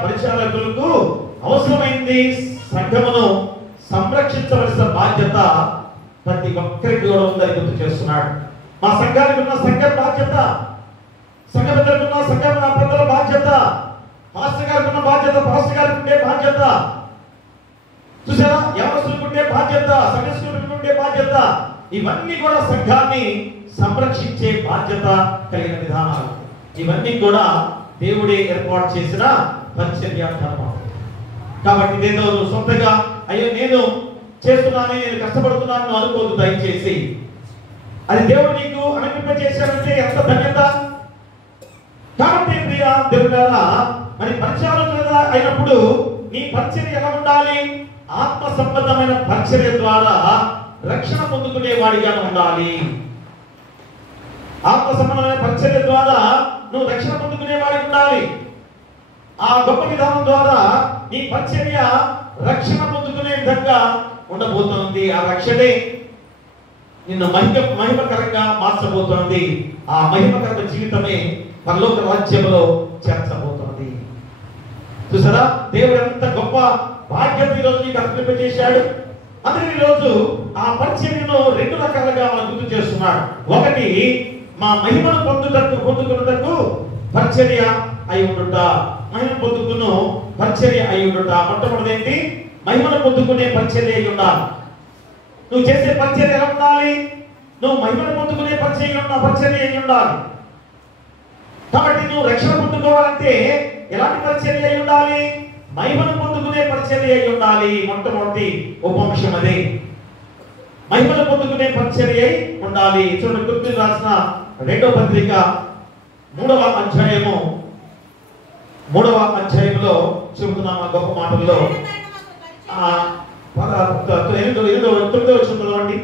పరిచారకులకు అవసరమైంది సంఘమును సంరక్షించవలసిన బాధ్యత ప్రతి ఒక్కరికి కూడా ఉందని గుర్తు చేస్తున్నాడు. మా సంఘానికి ఉన్న సంఘ బాధ్యత, సంఘ పెద్దలకు ఉన్న సంఘ పెద్దల బాధ్యత, పాస్టర్ గారికి ఉన్న బాధ్యత, పాస్టర్ గారికి ఉండే బాధ్యత, చూసారా, యవనస్తులకు ఉండే బాధ్యత, సంఘ స్కూళ్ళకు ఉండే బాధ్యత, ఇవన్నీ కూడా సంఘాన్ని సంరక్షించే బాధ్యత కలిగిన విధానాలు. ఇవన్నీ కూడా దేవుడే ఏర్పాటు చేసిన పరిచర్య ధర్మం. కాబట్టి ఇదేదో నువ్వు సొంతగా అయ్యో నేను చేస్తున్నాను, నేను కష్టపడుతున్నాను అనుకోదు దయచేసి. అది దేవుడు నీకు అనుగ్రహింపజేశాడంటే ఎంత ధన్యత. కాబట్టి ప్రియ దేవుడారా, మరి పరిచర్య అయినప్పుడు నీ పరిచర్య ఎలా ఉండాలి? ఆత్మ సంబంధమైన పరిచర్య ద్వారా రక్షణ పొందుకునే వాడిగా ఉండాలి. ఆత్మ సంబంధమైన పరిచర్య ద్వారా నువ్వు రక్షణ పొందుకునే వాడికి ఉండాలి. ఆ గొప్ప విధానం ద్వారా నీ పరిచర్య రక్షణ పొందుకునే విధంగా ఉండబోతోంది. ఆ రక్షణే నిన్ను మహిమకరంగా మార్చబోతోంది. ఆ మహిమకర జీవితమే పరలోక రాజ్యంలో చేర్చబోతోంది. చూసారా, దేవుడు ఎంత గొప్ప బాధ్యత ఈరోజు నీకు అర్పింపజేశాడు. అందుకని ఈరోజు ఆ పరిచర్యను 2 రకాలుగా మనం గుర్తు చేస్తున్నాడు. ఒకటి, మా మహిమను పొందుకున్నటకు పరిచర్య అయి ఉండుట, మహిమ పొందుకును పరిచర్య అయి ఉండుట. మొట్టమొదటి ఏంటి? మహిమను పొందుకునే పరిచర్య అయి ఉండాలి. నువ్వు చేసే పరిచర్య ఎలా ఉండాలి? నువ్వు మహిమను పొందుకునే పరిచర్య అయి ఉండాలి. కాబట్టి నువ్వు రక్షణ పొందుకోవాలంటే ఎలాంటి పరిచర్య అయి ఉండాలి? మహిమను పొందుకునే పరిచర్య అయి ఉండాలి. మొట్టమొదటి ఉపంశం అదే, మహిమను పొందుకునే పరిచర్య అయి ఉండాలి. చూడండి, కొరింథీయులకు రాసిన 2వ పత్రిక 3వ అధ్యాయంలో చెబుతున్నాం ఆ గొప్ప మాటల్లో. 9వ వచనంలో అండి,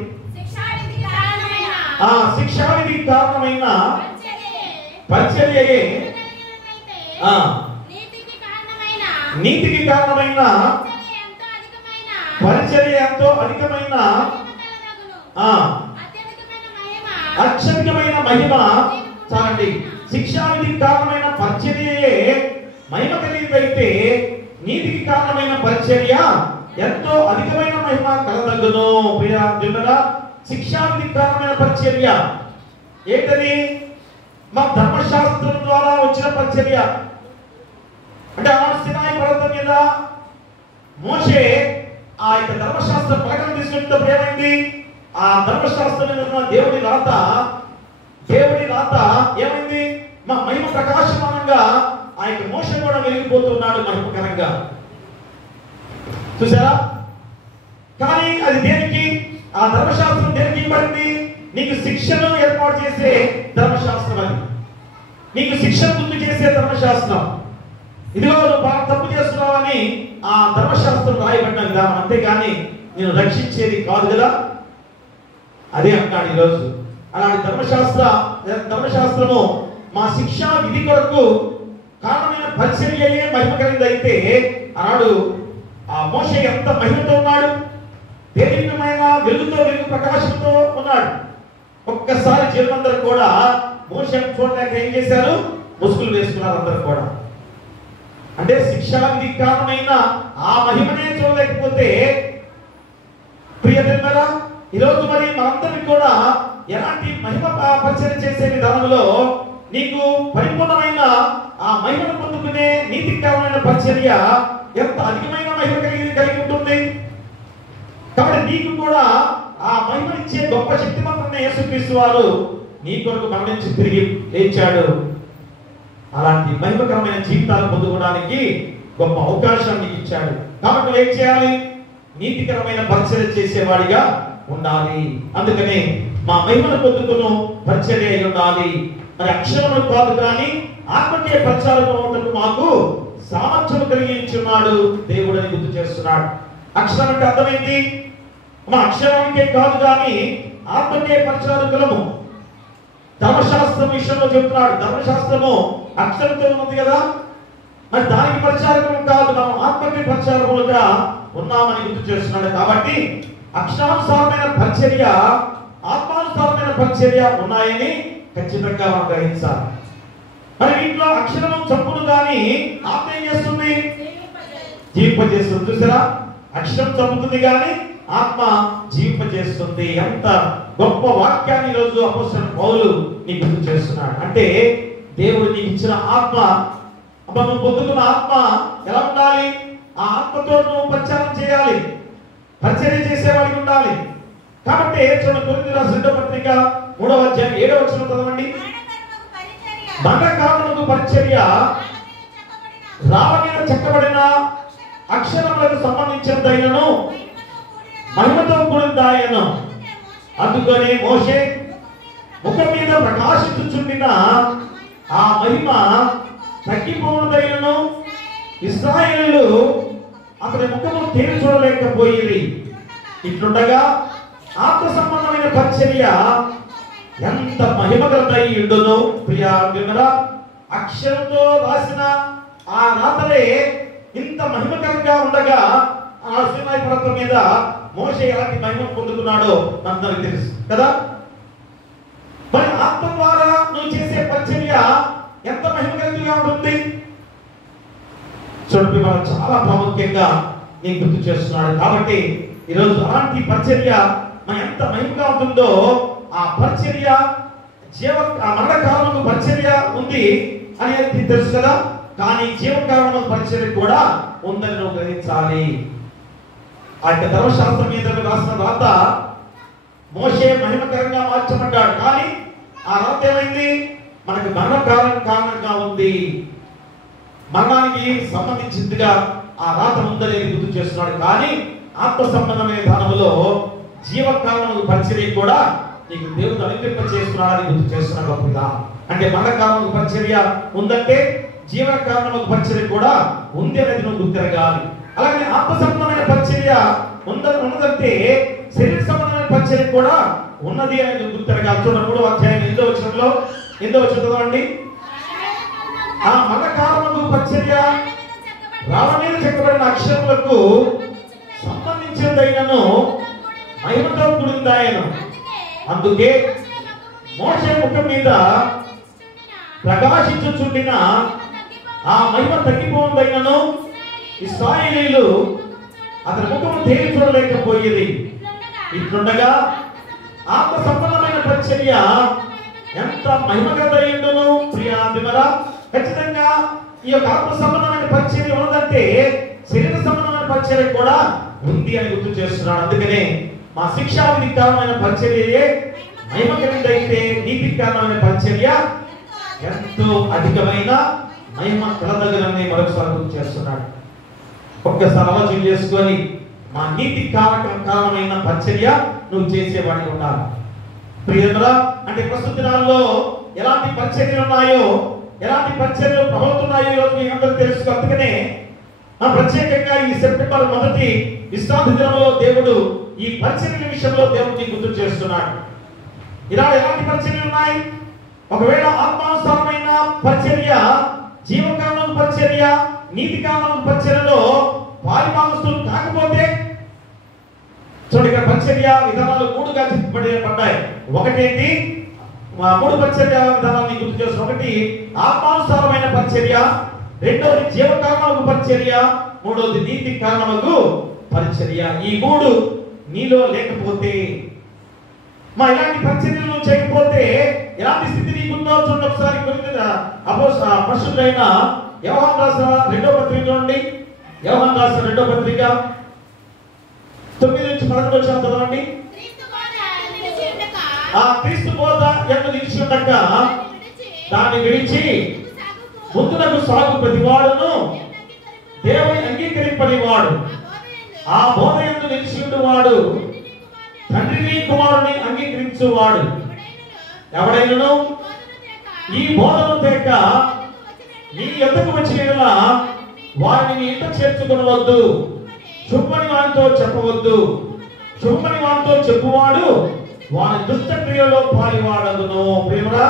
శిక్షావిధికి కారణమైన పరిచర్యయే నీతికి కారణమైన పరిచర్య ఎంతో అధికమైన అత్యధికమైన మహిమ. చాలండి, శిక్షావిధికి కారణమైన పరిచర్యయే మహిమ కలిగినదైతే నీతికి కారణమైన పరిచర్య ఎంతో అధికమైన మహిమ కలదగ్గును. ప్రియ దేవుడా, శిక్షావిధికి కారణమైన పరిచర్య ఏంటది? మా ధర్మశాస్త్రం ద్వారా వచ్చిన పరిచర్య. అంటే ఆనాడు సినాయి పర్వతం మీద మోషే ఆ యొక్క ధర్మశాస్త్ర ప్రకటన తీసుకుంటే ఏమైంది? ఆ ధర్మశాస్త్రం మీద ఉన్న దేవుడి రాత ఏమైంది? మా మహిమ ప్రకాశమానంగా ఆ ఆ యొక్క మోషే కూడా వెలిగిపోతున్నాడు మహిమకరంగా. చూసారా? కానీ అది దేనికి? ఆ ధర్మశాస్త్రం దేనికి ఇవ్వబడింది? నీకు శిక్షను ఏర్పాటు చేసే ధర్మశాస్త్రం. అది నీకు శిక్షను గుర్తు చేసే ధర్మశాస్త్రం. ఇదిగో నువ్వు బాగా తప్పు చేస్తున్నావని ఆ ధర్మశాస్త్రం రాయబడిన విధానం, అంతేగాని నేను రక్షించేది కాదు కదా. అదే అంటాడు ఈరోజు. అలాంటి ధర్మశాస్త్రము మా శిక్షా విధి కొరకు కారణమైన పరిచర్యయే మహిమ కలిగిందైతే ఆనాడు ఆ మోషే ఎంత మహిమతో ఉన్నాడు, దేదీప్యమైన వెలుగుతో, వెలుగు ప్రకాశంతో ఉన్నాడు. ఒక్కసారి జీవనందరూ కూడా మోషేను చూడలేక ఏం చేశారు? ముసుగులు వేసుకున్నారు అందరూ కూడా. అంటే శిక్షా విధి కారణమైన ఆ మహిమనే చూడలేకపోతే ప్రియదేవరా, ఈరోజు మరి మనందరికీ కూడా ఎలాంటి మహిమ పరిచయం చేసే విధానంలో నీకు పరిపూర్ణమైన ఆ మహిమను పొందుకునే నీతికరమైన పరిచర్య ఎంత అధికమైన మహిమ కలిగి ఉంటుంది. కాబట్టి నీకు కూడా ఆ మహిమనిచ్చే గొప్ప శక్తిమంతుడైన యేసుక్రీస్తు వారు నీ కొరకు మరణించి తిరిగి లేచాడు. అలాంటి మహిమకరమైన జీవితాలు పొందుకోవడానికి గొప్ప అవకాశాన్ని నీకు ఇచ్చాడు. కాబట్టి ఏం చేయాలి? నీతికరమైన పరిచర్య చేసేవాడిగా ఉండాలి. అందుకనే మా మహిమను పొందుకును పరిచర్య అయి ఉండాలి. మరి అక్షరము కాదు కానీ ఆత్మీయ ప్రచారకులకు మాకు సామర్థ్యం కలిగించున్నాడు దేవుడు అని గుర్తు చేస్తున్నాడు. అక్షరం అంటే అర్థమైంది. మా అక్షరానికే కాదు కానీ ఆత్మీయ ప్రచారకులము. ధర్మశాస్త్రం విషయంలో చెప్తున్నాడు. ధర్మశాస్త్రము అక్షరంతో ఉంది కదా, మరి దానికి ప్రచారకం కాదు, మనం ఆత్మకి ప్రచారములుగా ఉన్నామని గుర్తు చేస్తున్నాడు. కాబట్టి అక్షరానుసారమైన పరిచర్య, ఆత్మానుసారమైన పరిచర్య ఉన్నాయని ఖచ్చితంగా మనం గ్రహించాలి. మరి ఇంట్లో అక్షరము చంపును కానీ ఆత్మ ఏం చేస్తుంది? జీవింపజేస్తుంది. చూసారా? అక్షరం చంపుతుంది కానీ ఆత్మ జీవింపజేస్తుంది. ఎంత గొప్ప వాక్యాన్ని ఈరోజు అపోస్తలుడైన పౌలు నీకు గుర్తు చేస్తున్నాడు. అంటే దేవుడు నీకు ఇచ్చిన ఆత్మ, నువ్వు పొందుకున్న ఆత్మ ఎలా ఉండాలి? ఆ ఆత్మతో నువ్వు ప్రచారం చేయాలి, పరిచర్య చేసేవాడికి ఉండాలి. కాబట్టి కొరింథీయులకు రాసిన 2వ పత్రిక 3వ అధ్యాయం 7వ వచనం చదవండి. మరణకారణముకు పరిచర్య రాళ్ళ మీద చెక్కబడిన అక్షరములకు సంబంధించినదైనను మహిమతో కూడినదాయను. అందుకని మోషే ముఖం మీద ప్రకాశించుచుండిన ఆ మహిమ తగ్గిపోవదైనను ఇశ్రాయేలీయులు అతని ముఖము తేరి చూడలేకపోయింది. ఇట్లుండగా ఆత్మ సంబంధమైన పరిచర్య ఎంత మహిమకరమై ఉండును. ప్రియా విమరా, అక్షరంతో రాసిన ఆ రాతలే ఇంత మహిమకరంగా ఉండగా ఆ సీనాయి పర్వతం మీద మోషే ఎలాంటి మహిమ పొందుకున్నాడో మనందరికీ తెలుసు కదా. మరి ఆత్మ ద్వారా నువ్వు చేసే పరిచర్య ఎంత మహిమకరంగా ఉంటుంది. చూడండి, మనం చాలా ప్రాముఖ్యంగా నేను గుర్తు చేస్తున్నాడు. కాబట్టి ఈరోజు అలాంటి పరిచర్య ఎంత మహిమగా ఉంటుందో, ఆ పరిచర్య మరణకాలంలో పరిచర్య ఉంది అనేది తెలుసు కదా, కానీ జీవకాలంలో పరిచర్య కూడా ఉందని నువ్వు గ్రహించాలి. ఆ యొక్క ధర్మశాస్త్రం మీద రాసిన రాత మోషే మహిమకరంగా మార్చబడ్డాడు. కానీ ఆ రాత ఏమైంది? మనకు కారణంగా ఉంది. మరణానికి సంబంధించిందిగా ఆ రాత ఉందనేది గుర్తు చేస్తున్నాడు. కానీ ఆత్మ సంబంధమైన విధానంలో జీవకారణము పరిచర్య కూడా నీకు దేవుడు అనుగ్రహింప చేస్తున్నాడని గుర్తు చేస్తున్నాడు. గొప్పగా అంటే మరణకారణము పరిచర్య ఉందంటే జీవకారణము పరిచర్య కూడా ఉంది అనేది నువ్వు గుర్తిరగాలి. అలాగే ఆత్మ సంబంధమైన పరిచర్య ఉన్నదంటే శరీర సంబంధమైన పరిచర్య కూడా ఉన్నది అనేది గుర్తిరగాలి. చూడండి, 3వ అధ్యాయం 8వ వచనంలో, 8వ వచనం చదవండి. ఆ మరణకారణము పరిచర్య రాళ్ళ మీద చెక్కబడిన అక్షరములకు సంబంధించినదైనను మహిమతో కూడిందాయను. అందుకే మోషే ముఖం మీద ప్రకాశించుచుండిన ఆ మహిమ తగ్గిపోయిందైనను ఇశ్రాయేలీయులు అతని ముఖము తేరి చూడలేకపోయేది. ఇట్లుండగా ఆత్మ సంబంధమైన పరిచర్య ఎంత మహిమగలదయ్యుండును. ప్రియా విమరా, ఖచ్చితంగా ఈ యొక్క ఆత్మ సంబంధమైన పరిచర్య ఉన్నదంటే శరీర సంబంధమైన పరిచర్య కూడా ఉంది అని గుర్తు చేస్తున్నాడు. అందుకనే మా శిక్షా విధి కారణమైన పరిచర్యయే మహిమ కలిగిందైతే నీతికి కారణమైన పరిచర్య ఎంతో అధికమైన మహిమ కలదగినని మరొకసారి గుర్తు చేస్తున్నాడు. ఒక్కసారి ఆలోచన చేసుకొని మా నీతి కారణమైన పరిచర్య నువ్వు చేసేవాడిని ఉండాలి. ప్రియరా, అంటే ప్రస్తుత దినాల్లో ఎలాంటి పరిచర్యలు ఉన్నాయో, ఎలాంటి పరిచర్యలు ప్రబలుతున్నాయో ఈరోజు మీ అందరూ తెలుసు. అందుకనే ప్రత్యేకంగా ఈ సెప్టెంబర్ 1 విశ్రాంతి దినంలో దేవుడు ఈ పరిచర్యల విషయంలో దేవుడిని గుర్తు చేస్తున్నాడు. ఇలా ఎలాంటి పరిచర్యలు ఉన్నాయి? ఒకవేళ ఆత్మానుసారమైన పరిచర్య, జీవకాలం పరిచర్య, నీతి కాలం పరిచర్యలో పాలిభాగస్తులు కాకపోతే, చూడండి ఇక్కడ పరిచర్య విధానాలు 3గా చెప్పబడ్డాయి. ఒకటేంటి, 3 పరిచర్య విధానాన్ని గుర్తు చేస్తాం. ఒకటి ఆత్మానుసారమైన పరిచర్య, రెండోది జీవకారణము పరిచర్య, మూడోది నీతి కారణముకు పరిచర్య. ఈ 3 నీలో లేకపోతే, ఇలాంటి పరిచర్యలు చేయకపోతే ఎలాంటి స్థితి నీకుందో చూడండి. ఒకసారి పరిశుద్ధులైన యోహాను రాసిన 2వ పత్రిక చూడండి. యోహాను రాసిన 2వ పత్రిక 9 నుంచి 11 వచనం చదవండి. ఆ క్రీస్తు బోధ యందు నిలిచి ఉండక దాన్ని విడిచి ముందునకు సాగు ప్రతివాడును దేవుని అంగీకరింపని వాడు, ఆ బోధ యందు నిలిచి ఉండువాడు తండ్రిని కుమారుని అంగీకరించువాడు. ఎవడైనను ఈ బోధను తేక నీ యొద్దకు వచ్చిన వారిని నీ ఇంట చేర్చుకొనవద్దు, శుభమని వారితో చెప్పవద్దు. శుభమని వారితో చెప్పువాడు వారి దుష్ట క్రియలో పాలివాడదును. ప్రేమరా,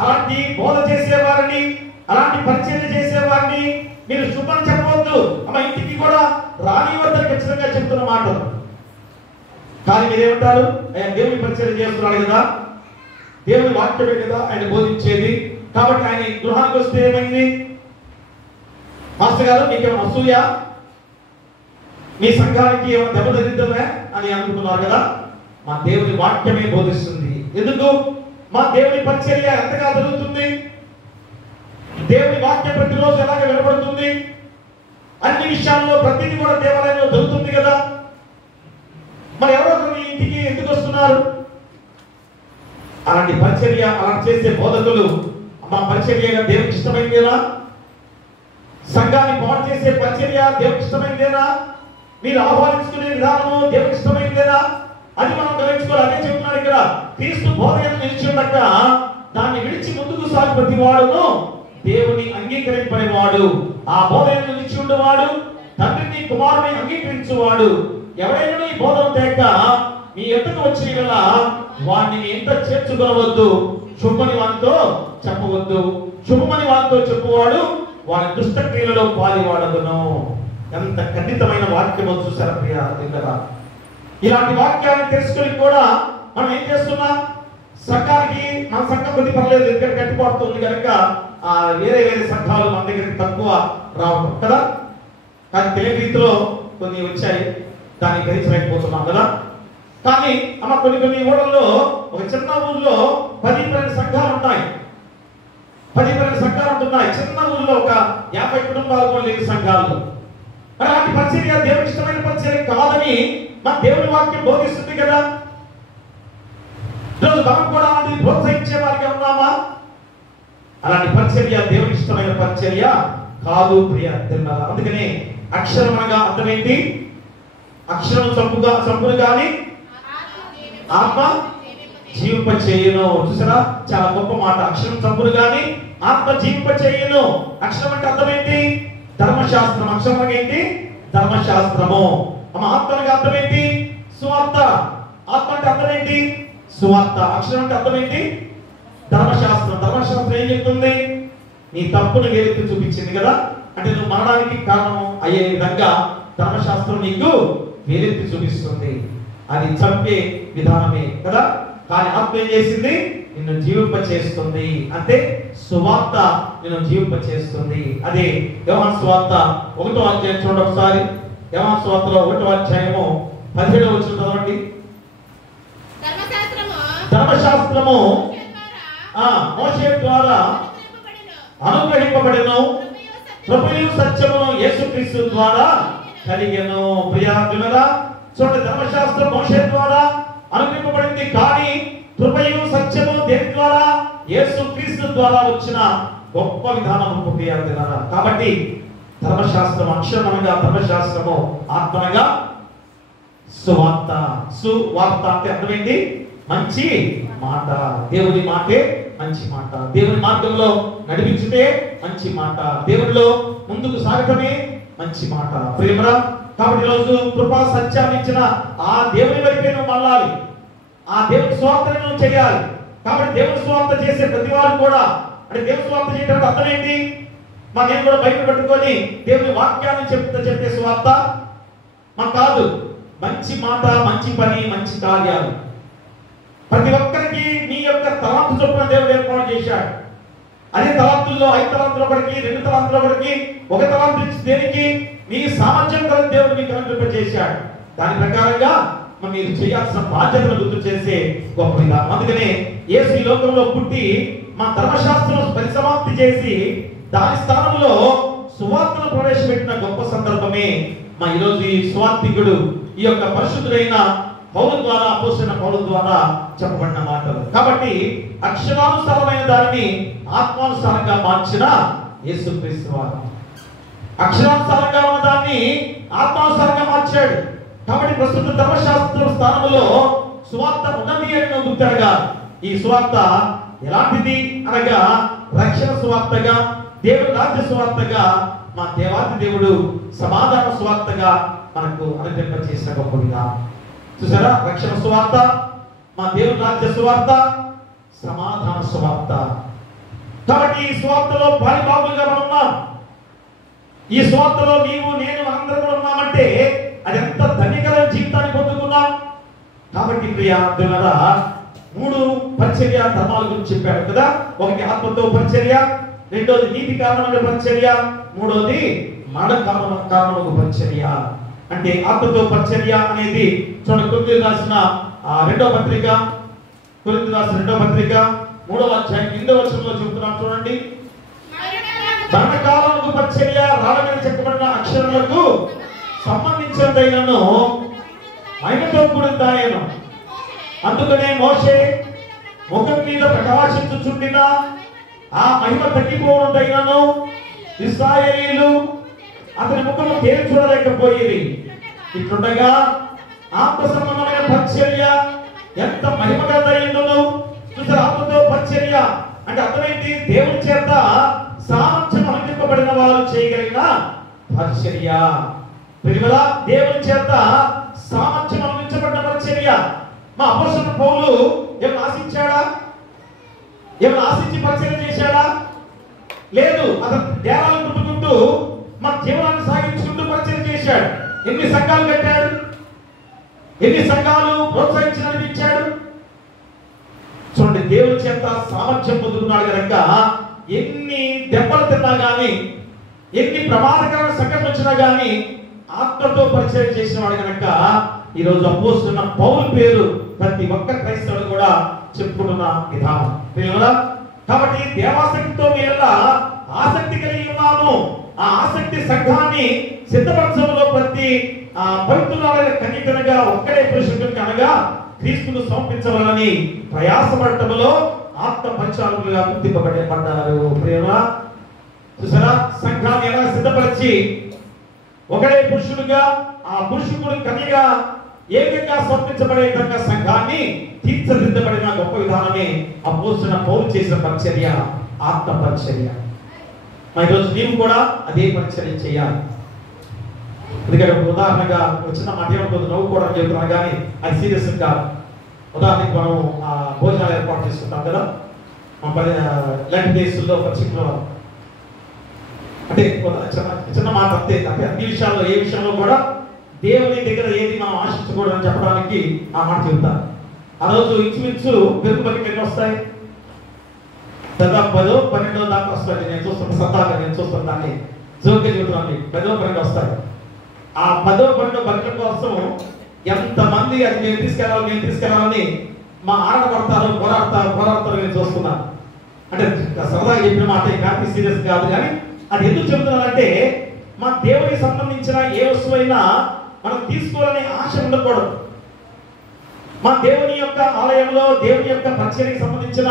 అలాంటి బోధ చేసేవారిని, అలాంటి పరిచర్య చేసేవారిని మీరు శుభమని చెప్పవద్దు. ఇంటికి కూడా రానివద్దని ఖచ్చితంగా చెప్తున్న మాటలు. కానీ మీరేమంటారు? ఆయన దేవుని పరిచర్య చేస్తున్నాడు కదా, దేవుని వాక్యమే కదా ఆయన బోధించేది, కాబట్టి ఆయన గృహానికి వస్తే ఏమైంది? మాస్టర్ గారు నీకేమైనా అసూయ, మీ సంఘానికి ఏమైనా దెబ్బ తగిలిద్దామే అని అనుకుంటున్నారు కదా. మా దేవుని వాక్యమే బోధిస్తుంది. ఎందుకు? మా దేవుని పరిచర్య ఎంతగా జరుగుతుంది, దేవుని వాక్యం ప్రతిరోజు ఎలాగ వినబడుతుంది, అన్ని విషయాల్లో ప్రతిదీ కూడా దేవాలయంలో జరుగుతుంది కదా. మరి ఎవరో మీ ఇంటికి ఎందుకు వస్తున్నారు? అలాంటి పరిచర్య, అలాంటి చేసే బోధకులు మా పరిచర్యగా దేవునికి ఇష్టమైందేనా? సంఘాన్ని పాడు చేసే పరిచర్య దేవునికి ఇష్టమైందేనా? మీరు ఆహ్వానించుకునే విధానము దేవునికి ఇష్టమైందేనా? అది మనం గ్రహించుకోవాలి. అదే చెప్తున్నాడు ఇక్కడ, క్రీస్తు బోధ యందు నిలిచి ఉండక దాన్ని విడిచి ముందుకు సాగు ప్రతి వాడును దేవుని అంగీకరింపని వాడు, ఆ బోధ యందు నిలిచి ఉండేవాడు తండ్రిని కుమారుని అంగీకరించువాడు. ఎవరైనా ఈ బోధను తేక మీ ఎంతకు వచ్చిన వాడిని ఎంత చేర్చుకోవద్దు, శుభమని వారితో చెప్పవద్దు. శుభమని వారితో చెప్పువాడు వారి దుష్ట క్రియలలో పాలివాడదును. ఎంత ఖండితమైన వాక్యమో చూసారా ప్రియా దగ్గర. ఇలాంటి వాక్యాన్ని తెలుసుకొని కూడా మనం ఏం చేస్తున్నాం? సంఘానికి, మన సంఘం కొద్ది పర్లేదు, ఇక్కడ కట్టిపడుతుంది కనుక వేరే వేరే సంఘాలు మన దగ్గరికి తక్కువ రావడం కదా. కానీ తెలియని రీతిలో కొన్ని వచ్చాయి, దాన్ని గ్రహించలేకపోతున్నాం కదా. కానీ కొన్ని ఊళ్ళలో, ఒక చిన్న ఊళ్ళో 10-12 సంఘాలు ఉంటాయి. 10-12 సంఘాలు ఉంటున్నాయి. చిన్న ఊళ్ళో ఒక 50 కుటుంబాలు కూడా లేని సంఘాలు. అలాంటి పరిచర్య దేవునికి ఇష్టమైన పరిచర్య కాదని మన దేవుని వాక్యం బోధిస్తుంది కదా. ఈరోజు మనం కూడా అలాంటి ప్రోత్సహించే వారికి ఉన్నామా? అలాంటి పరిచర్య దేవునికి ఇష్టమైన పరిచర్య కాదు ప్రియ. అందుకనే అక్షరం అనగా అర్థం ఏంటి? అక్షరం చంపును కానీ ఆత్మ జీవింప చేయను. చూసారా, చాలా గొప్ప మాట. అక్షరం చంపును కానీ ఆత్మ జీవింప చేయను. అక్షరం అంటే అర్థం ఏంటి? ధర్మశాస్త్రం. అక్షరం ఏంటి? ధర్మశాస్త్రము. ఆత్మ అంటే అర్థం ఏంటి? సువార్త. ఆత్మ అంటే అర్థం ఏంటి? సువార్త. అక్షరం అంటే అర్థం ఏంటి? ధర్మశాస్త్రం. ధర్మశాస్త్రం ఏం చెప్తుంది? నీ తప్పును వేలెత్తి చూపించింది కదా. అంటే నువ్వు మరణానికి కారణం అయ్యే విధంగా ధర్మశాస్త్రం నీకు వేలెత్తి చూపిస్తుంది. అది చంపే విధానమే కదా. కానీ ఆత్మ ఏం చేసింది? నిన్ను జీవింప చేస్తుంది. అంటే సువార్త నిన్ను జీవింప చేస్తుంది. అదే యోహాను సువార్త 1వ అధ్యాయం చూడండి ఒకసారి. యోహాను సువార్తలో 1వ అధ్యాయము 17వ వచనం చదవండి. ధర్మశాస్త్రము మోషే ద్వారా అనుగ్రహింపబడెను, కృపయు సత్యమును యేసుక్రీస్తు ద్వారా కలిగెను. ప్రియులారా, చూడండి, ధర్మశాస్త్రం మోషే ద్వారా అనుగ్రహింపబడింది. కానీ కృపయు సత్యము దేని ద్వారా? యేసుక్రీస్తు ద్వారా వచ్చిన గొప్ప విధానం ఉపయోగించారా. కాబట్టి ధర్మశాస్త్రం అక్షరమనగా ధర్మశాస్త్రము, ఆత్మనగా సువార్త. సువార్త అంటే అర్థం ఏంటి? మంచి మాట. దేవుని మాటే మంచి మాట. దేవుని మార్గంలో నడిపించుటే మంచి మాట. దేవునిలో ముందుకు సాగటమే మంచి మాట. ప్రేమరా, కాబట్టి ఈరోజు కృపా సత్యాన్ని ఇచ్చిన ఆ దేవుని వైపే నువ్వు మళ్ళాలి. ఆ దేవుని స్వార్థను నువ్వు చేయాలి. కాబట్టి దేవుని స్వార్థ చేసే ప్రతి వారు కూడా, అంటే దేవుని స్వార్థ చేయడానికి అర్థం ఏంటి? నేను కూడా బయట పెట్టుకొని దేవుని వాక్యాన్ని చెప్పే స్వార్థ మాకు కాదు. మంచి మాట, మంచి పని, మంచి కార్యాలు. ప్రతి ఒక్కరికి మీ యొక్క తలాంతు చొప్పున దేవుడు ఏర్పాటు చేశాడు. అదే తలాంతుల్లో 5 తలాంతుల ఒకరికి, 2 తలాంతుల ఒకరికి, 1 తలాంతు దేనికి? మీ సామర్థ్యం కొరకు దేవుడు మీకు అనుగ్రహింపజేశాడు. దాని ప్రకారంగా మీరు చేయాల్సిన బాధ్యతను గుర్తు చేసే గొప్ప విధానం. అందుకనే యేసు ఈ లోకంలో పుట్టి మా ధర్మశాస్త్రం పరిసమాప్తి చేసి దాని స్థానంలో సువార్తను ప్రవేశపెట్టిన గొప్ప సందర్భమే ఈరోజు ఈ సువార్తికుడు, ఈ యొక్క పరిశుద్ధుడైన పౌలు ద్వారా, అపోస్తలుడైన పౌలు ద్వారా చెప్పబడిన మాటలు. కాబట్టి అక్షరానుసారమైన దానిని ఆత్మానుసారంగా మార్చిన యేసుక్రీస్తు వారు. అక్షరానుసారంగా ఉన్న దాన్ని ఆత్మానుసారంగా మార్చాడు. కాబట్టి ప్రస్తుత ధర్మశాస్త్ర స్థానంలో సువార్త ఉన్నది అని నువ్వు గుర్తెరగా, ఈ సువార్త ఎలాంటిది అనగా రక్షణ సువార్తగా, దేవుని రాజ్య సువార్తగా, మా దేవాది దేవుడు సమాధాన సువార్తగా మనకు అనుగ్రహింపజేసిన గొప్ప విధానం. చూసారా? రక్షణ సువార్త, మా దేవుని రాజ్య సువార్త, సమాధాన సువార్త. కాబట్టి ఈ సువార్తలో పాలిభాగులుగా మనం ఉన్నాం. ఈ సువార్తలో నీవు, నేను, అందరం ఉన్నామంటే అది ఎంత ధన్యకరమైన జీవితాన్ని పొందుకున్నాం. కాబట్టి ప్రియ దేవులారా, 3 పరిచర్య ధర్మాల గురించి చెప్పాడు కదా. ఒకటి ఆత్మతో పరిచర్య, రెండోది నీతి కారణమైన పరిచర్య, మూడోది మరణ కారణమైన పరిచర్య. అంటే ఆత్మతో పరిచర్య అనేది చూడండి, కొరింథీయులకు రాసిన 2వ పత్రిక, కొరింథీయులకు రాసిన 2వ పత్రిక 3వ అధ్యాయం 8వ వచనంలో చెబుతున్నాం చూడండి. మరణకాలముకు పరిచర్య రాళ్ళ మీద చెక్కబడిన అక్షరములకు సంబంధించినదైనను మహిమతో కూడినదాయను. అందుకనే మోషే ముఖం మీద ప్రకాశించుచుండిన ఆ మహిమ తగ్గిపోవడైనను ఇశ్రాయేలీయులు అతని ముఖము తేలి చూడలేకపోయేది. ఇట్లుండగా ఆత్మ సంబంధమైన పరిచర్య ఎంత మహిమగలదైనను. చూసారు? ఆత్మతో పరిచర్య అంటే అర్థమేంటి? దేవుని చేత సామర్థ్యం అనుగ్రహింపబడిన వారు చేయగలిగిన పరిచర్య. ప్రియరా, దేవుని చేత సామర్థ్యం అనుగ్రహించబడిన పరిచర్య. మా అపోస్తలుడైన పౌలు ఏమైనా ఆశించాడా? ఏమైనా ఆశించి పరిచర్య చేశాడా? లేదు. అతను డేరాలు కుట్టుకుంటూ మా జీవనాన్ని సాగించుకుంటూ పరిచర్య చేశాడు. ఎన్ని సంఘాలు కట్టాడు, ఎన్ని సంఘాలు ప్రోత్సహించి నడిపించాడు. చూడండి, దేవుని చేత సామర్థ్యం పొందుకున్నాడు కనుక ఎన్ని దెబ్బలు తిన్నా గానీ, ఎన్ని ప్రమాదకరమైన సంఘటనలు వచ్చినా గానీ ఆత్మతో పరిచయం చేసిన వాడు కనుక ఈరోజు అపోస్తలుడైన పౌలు పేరు ప్రతి ఒక్క క్రైస్తవుడు కూడా చెప్పుకుంటున్న విధానం. కాబట్టి దేవాసక్తితో మీద ఆసక్తి కలిగి ఉన్నాము. ఆ ఆసక్తి సంఘాన్ని సిద్ధపరచడంలో ప్రతి పవిత్రురాలైన కన్యకగా ఒక్కడే పురుషుడికి అనగా క్రీస్తును సమర్పించవాలని ప్రయాసపడటంలో ఆత్మ పరిచారకులుగా గుర్తింపబడ్డారు. ప్రేమ చూసారా? సంఘాన్ని ఎలా సిద్ధపరిచి ఒకడే పురుషుడుగా ఆ పురుషుడు కన్యగా ఏకంగా సమర్పించబడే విధంగా సంఘాన్ని తీర్చిదిద్దబడిన గొప్ప విధానమే అపోస్తలుడైన పౌలు చేసిన పరిచర్య, ఆత్మ పరిచర్య. ఈరోజు నీవు కూడా అదే పరిచర్య చేయాలి. ఎందుకంటే ఉదాహరణగా వచ్చిన మాట ఏమవుతుంది, నవ్వుకోవడం చెబుతున్నాను కానీ అది సీరియస్ కాదు. ఉదాహరణకి మనం భోజనాలు ఏర్పాటు చేసుకుంటాం కదా, ఇలాంటి దేశంలో పర్టికులర్ అంటే చిన్న మాట అంతే. అంటే అన్ని విషయాల్లో, ఏ విషయంలో కూడా దేవుని దగ్గర ఏది మనం ఆశించకూడదని చెప్పడానికి ఆ మాట చెబుతాను. ఆ రోజు ఇంచుమించు పెరుగు బకెట్ ఎన్ని వస్తాయి? దాదాపు 10-12 దాకా వస్తాయి. నేను చూస్తాను, సరదాగా నేను చూస్తాను, దాన్ని జోక్గా చెబుతున్నాను. 10-12 వస్తాయి. ఆ 10-12 బకెట్ల కోసం ఎంతమంది అది నేను తీసుకెళ్ళాలని మా ఆడపడతారు, పోరాడతారు నేను చూస్తున్నాను. అంటే సరదాగా చెప్పిన మాట కాదు, సీరియస్ కాదు. కానీ అది ఎందుకు చెబుతున్నానంటే మా దేవునికి సంబంధించిన ఏ వస్తువైనా మనం తీసుకోవాలనే ఆశ ఉండకూడదు. మా దేవుని యొక్క ఆలయంలో దేవుని యొక్క పరిచర్యకి సంబంధించిన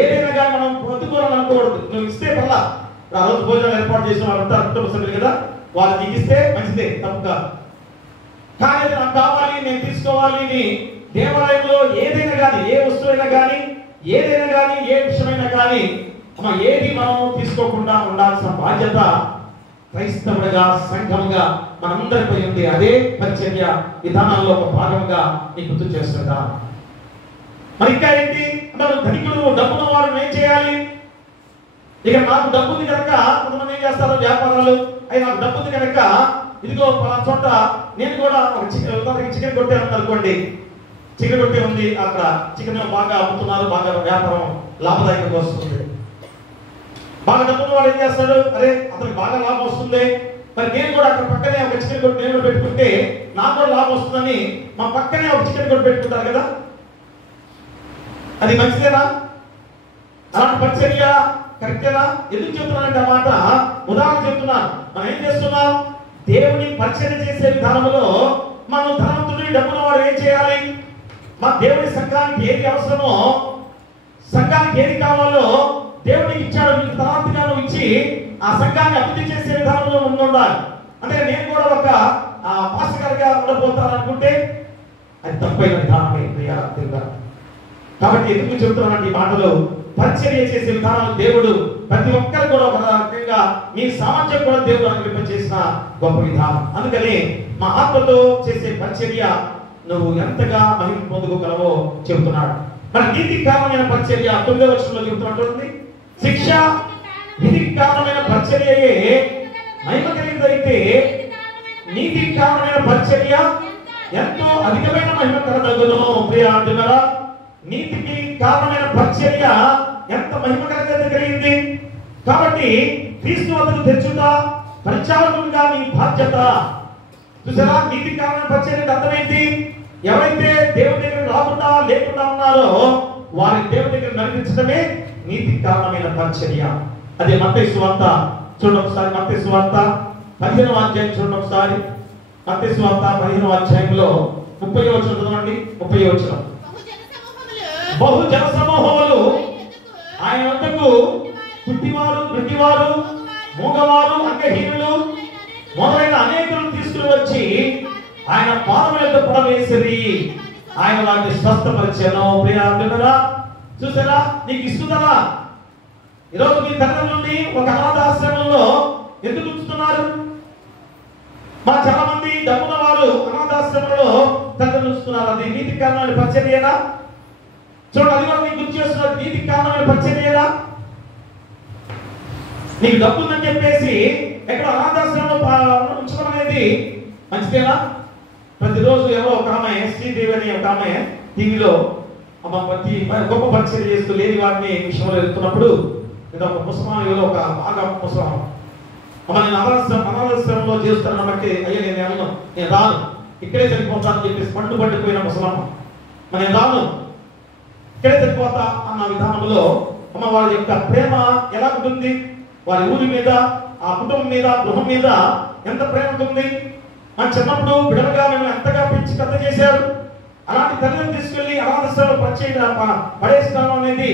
ఏదైనా కానీ మనం పొద్దుకోవాలనుకోకూడదు. నువ్వు ఇస్తే పర్లా, ఆ రోజు భోజనాలు ఏర్పాటు చేసిన వాళ్ళు ఉంటారు, కుటుంబ సభ్యులు కదా, వాళ్ళు నీకు ఇస్తే మంచిదే, తప్పుగా. కానీ అది నాకు కావాలి, నేను తీసుకోవాలి అని దేవాలయంలో ఏదైనా కానీ, ఏ వస్తువైనా కానీ, ఏదైనా కానీ, ఏ విషయమైనా కానీ ఏది మనం తీసుకోకుండా ఉండాల్సిన బాధ్యత క్రైస్తవుడిగా, సంఘంగా మనందరిపై ఉంది. అదే పరిచర్య విధానాల్లో ఒక భాగంగా నీకు గుర్తు చేస్తుందా. మరి ఇంకా ఏంటి అంటే, ధనికుడు డబ్బున్న వాడు ఏం చేయాలి? ఇక నాకు డబ్బు ఉంది కనుక కొంతమంది ఏం చేస్తారు, వ్యాపారాలు అవి నాకు డబ్బు ఉంది కనుక ఇదిగో పలానా చోట నేను కూడా ఒక చికెన్ కొట్టే అనుకోండి, చికెన్ కొట్టే ఉంది, అక్కడ చికెన్ బాగా అమ్ముతున్నారు, బాగా వ్యాపారం లాభదాయకంగా వస్తుంది. బాగా డబ్బున్న వాడు ఏం చేస్తాడు, అరే అతనికి బాగా లాభం వస్తుంది, మరి నేను కూడా అక్కడ పక్కనే ఒక చికెన్ కొట్టు నేను కూడా పెట్టుకుంటే నాకు కూడా లాభం వస్తుందని మా పక్కనే ఒక చికెన్ కొట్టు పెట్టుకుంటారు కదా. అది మంచిదేనా? అలాంటి పరిచర్య కరెక్టేనా? ఎందుకు చెప్తున్నానంటే ఆ మాట ఉదాహరణ చెప్తున్నాను. మనం ఏం చేస్తున్నాం, దేవుని పరిచర్య చేసే విధానంలో మనం ధనవంతుడిని డబ్బున వాడు ఏం చేయాలి, మా దేవుని సంఘానికి ఏది అవసరమో, సంఘానికి ఏది కావాలో దేవుడికి ఇచ్చాడు, నీకు తలాంతుగా నువ్వు ఇచ్చి ఆ సంఘాన్ని అభివృద్ధి చేసే విధానంలో ఉండాలి. అంటే నేను కూడా ఒక పాస్టర్గా ఉండబోతాను అనుకుంటే అది తప్పైన విధానమే ప్రియా దేవుడా. కాబట్టి ఎందుకు చెబుతున్నానంటే ఈ మాటలు, పరిచర్య చేసే విధానాలు దేవుడు ప్రతి ఒక్కరు కూడా ఒక రకంగా మీ సామర్థ్యం కూడా దేవుడు అనుగ్రహం చేసిన గొప్ప విధానం. అందుకని మా ఆత్మతో చేసే పరిచర్య నువ్వు ఎంతగా మహిమ పొందుకోగలవో చెబుతున్నాడు. మరి నీతికి కారణమైన పరిచర్య 9వ వచనంలో చెబుతున్నట్టుంది. శిక్ష నీతికి కారణమైన పరిచర్యయే మహిమ కలిగినదైతే నీతికి కారణమైన పరిచర్య ఎంతో అధికమైన మహిమ కలగదును. ప్రియ అంటున్నారా, నీతికి కారణమైన పరిచర్య ఎంత మహిమ కలిగింది. కాబట్టి క్రీస్తు వద్దకు తెచ్చుట పరిచారకునిగా నీ బాధ్యత. చూసారా, నీతికి కారణమైన పరిచర్య అర్థం ఏంటి? ఎవరైతే దేవుడి దగ్గర రాకుండా లేకుండా ఉన్నారో వారి దేవుడి దగ్గర నడిపించడమే నీతికి కారణమైన పరిచర్య. అదే మత్తయి సువార్త చూడండి ఒకసారి. మత్తయి సువార్త 15వ అధ్యాయం చూడండి ఒకసారి. మత్తయి సువార్త 15వ అధ్యాయంలో 30వ వచనం చదవండి. 30వ వచనం. బహు జన సమూహములు ఆయన వద్దకు పుట్టివారు, మృతివారు, మూగవారు, అంగహీనులు మొదలైన అనేకులను తీసుకుని వచ్చి ఆయన పాదముల యొద్ద పడవేసిరి, ఆయన వారిని స్వస్థపరిచెను. ప్రియులారా, చూసారా, నీకు ఇస్తుందా? ఈరోజు మీ తల్లిదండ్రులని ఒక అనాథాశ్రమంలో ఎందుకు ఉంచుతున్నారు? మా చాలా మంది డబ్బున్న వారు అనాథాశ్రమంలో తల్లిదండ్రులు ఉంచుతున్నారు. అది నీతికి కారణమైన పరిచర్యేనా? చూడండి, అది కూడా నీకు గుర్తు చేస్తున్నారు. నీతికి కారణమైన పరిచర్యేనా? నీకు డబ్బు ఉందని చెప్పేసి ఎక్కడ అనాథాశ్రమంలో ఉంచడం అనేది మంచిదేనా? ప్రతిరోజు ఎవరో ఒక ఆమె, శ్రీదేవి అని ఒక ఆమె టీవీలో ప్రతి గొప్ప పరిచర్య చేస్తూ లేని వారిని విషయంలో వెళ్తున్నప్పుడు ఏదో ఒక ముసలాం, ఒక బాగా ముసలాం, నేను అనాథాశ్రమంలో చేస్తానని బట్టి అయ్యా నేను రాను, ఇక్కడే చనిపోతానని చెప్పేసి పట్టుబడిపోయిన ముసలాం, నేను రాను, ఇక్కడే చనిపోతా అన్న విధానంలో వారి యొక్క ప్రేమ ఎలా ఉంటుంది? వారి ఊరి మీద, ఆ కుటుంబం మీద, గృహం మీద ఎంత ప్రేమ ఉంటుంది? మన చిన్నప్పుడు బిడలుగా మేము ఎంతగా పెంచి పెద్ద చేశారు. అలాంటి తల్లిని తీసుకెళ్లి అనాథాశ్రమంలో పడేస్తాను అనేది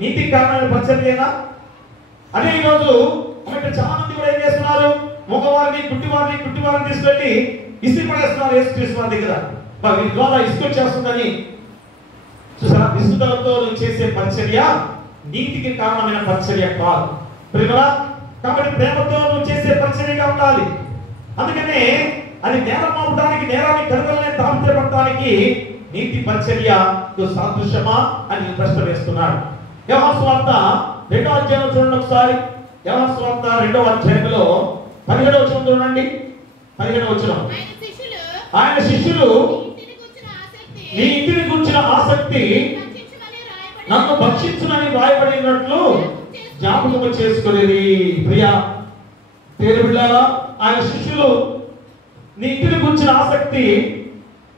నీతికి కారణమైన పరిచర్యేనా? అదే ఈరోజు చాలా మంది కూడా ఏం చేస్తున్నారు, మగవారిని కుట్టివారిని తీసుకెళ్లి ఇస్త్రీ పడేస్తున్నారు యేసుక్రీస్తు వారి దగ్గర. వీరి ద్వారా ఇసుక చేస్తుందని చూసారా? విసుగుదలతో చేసే పరిచర్య నీతికి కారణమైన పరిచర్య కాదు ప్రేమలా. కాబట్టి ప్రేమతో నువ్వు చేసే పరిచర్యగా ఉండాలి. అందుకనే అది నేరం మోపడానికి, నేరాన్ని కనుగొనే తామపడటానికి నీతి పరిచర్య సాదృశ్యమా అని ప్రశ్న వేస్తున్నాడు. యోహాను సువార్త 2వ అధ్యాయం చూడండి ఒకసారి. యోహాను సువార్త 2వ అధ్యాయంలో 17వ వచనం చూడండి. 17వ వచనం. ఆయన శిష్యులు నీ ఇంటిని గురించిన ఆసక్తి నన్ను భక్షించునని రాయబడినట్లు జ్ఞాపకం చేసుకునేది. ప్రియా పేరు బిడ్డారా, ఆయన శిష్యులు నీ ఇంటిని గురించిన ఆసక్తి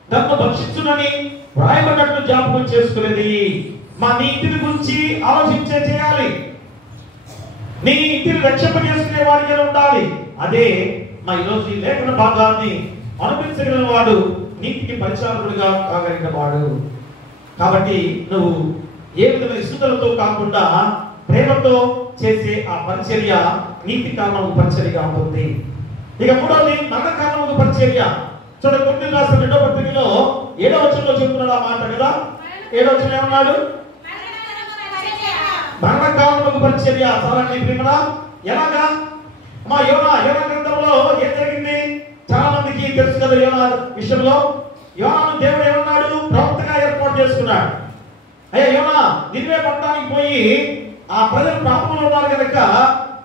నన్ను భక్షించునని రాయబడినట్లు జ్ఞాపకం చేసుకునేది. నీ ఇంటిని గురించి ఆలోచించే చేయాలి. నీ ఇంటిని రక్షింపజేసుకునే వాడిగా ఉండాలి. అదే ఈరోజు ఈ లేఖన భాగాన్ని అనుభవించగలిగిన వాడు నీతికి పరిచారకుడిగా కాగలిగిన వాడు. కాబట్టి నువ్వు ఏ విధమైన ఇష్టతలతో కాకుండా ప్రేమతో చేసే ఆ పరిచర్య నీతి కారణము పరిచర్యగా ఉంటుంది. ఇక మూడవది మరణ కారణము పరిచర్య. చూడండి, కొరింథీయులకు రాసిన 2వ పత్రికలో 7వ వచనంలో చెప్తున్నాడు ఆ మాట కదా. 7వ వచనం ఏమన్నాడు? మరణ కారణము పరిచర్య. చాలా ప్రేమరా ఎలాగా మా యోనా గ్రంథంలో ఏం జరిగింది చాలా మందికి తెలుసు కదా. యోనా విషయంలో యోనాను దేవుడు ఏమన్నాడు? ప్రవక్తగా ఏర్పాటు చేసుకున్నాడు. అయ్యా యోనా, నిన్వే పట్టణానికి పోయి ఆ ప్రజలు పాపంలో ఉన్నారు కనుక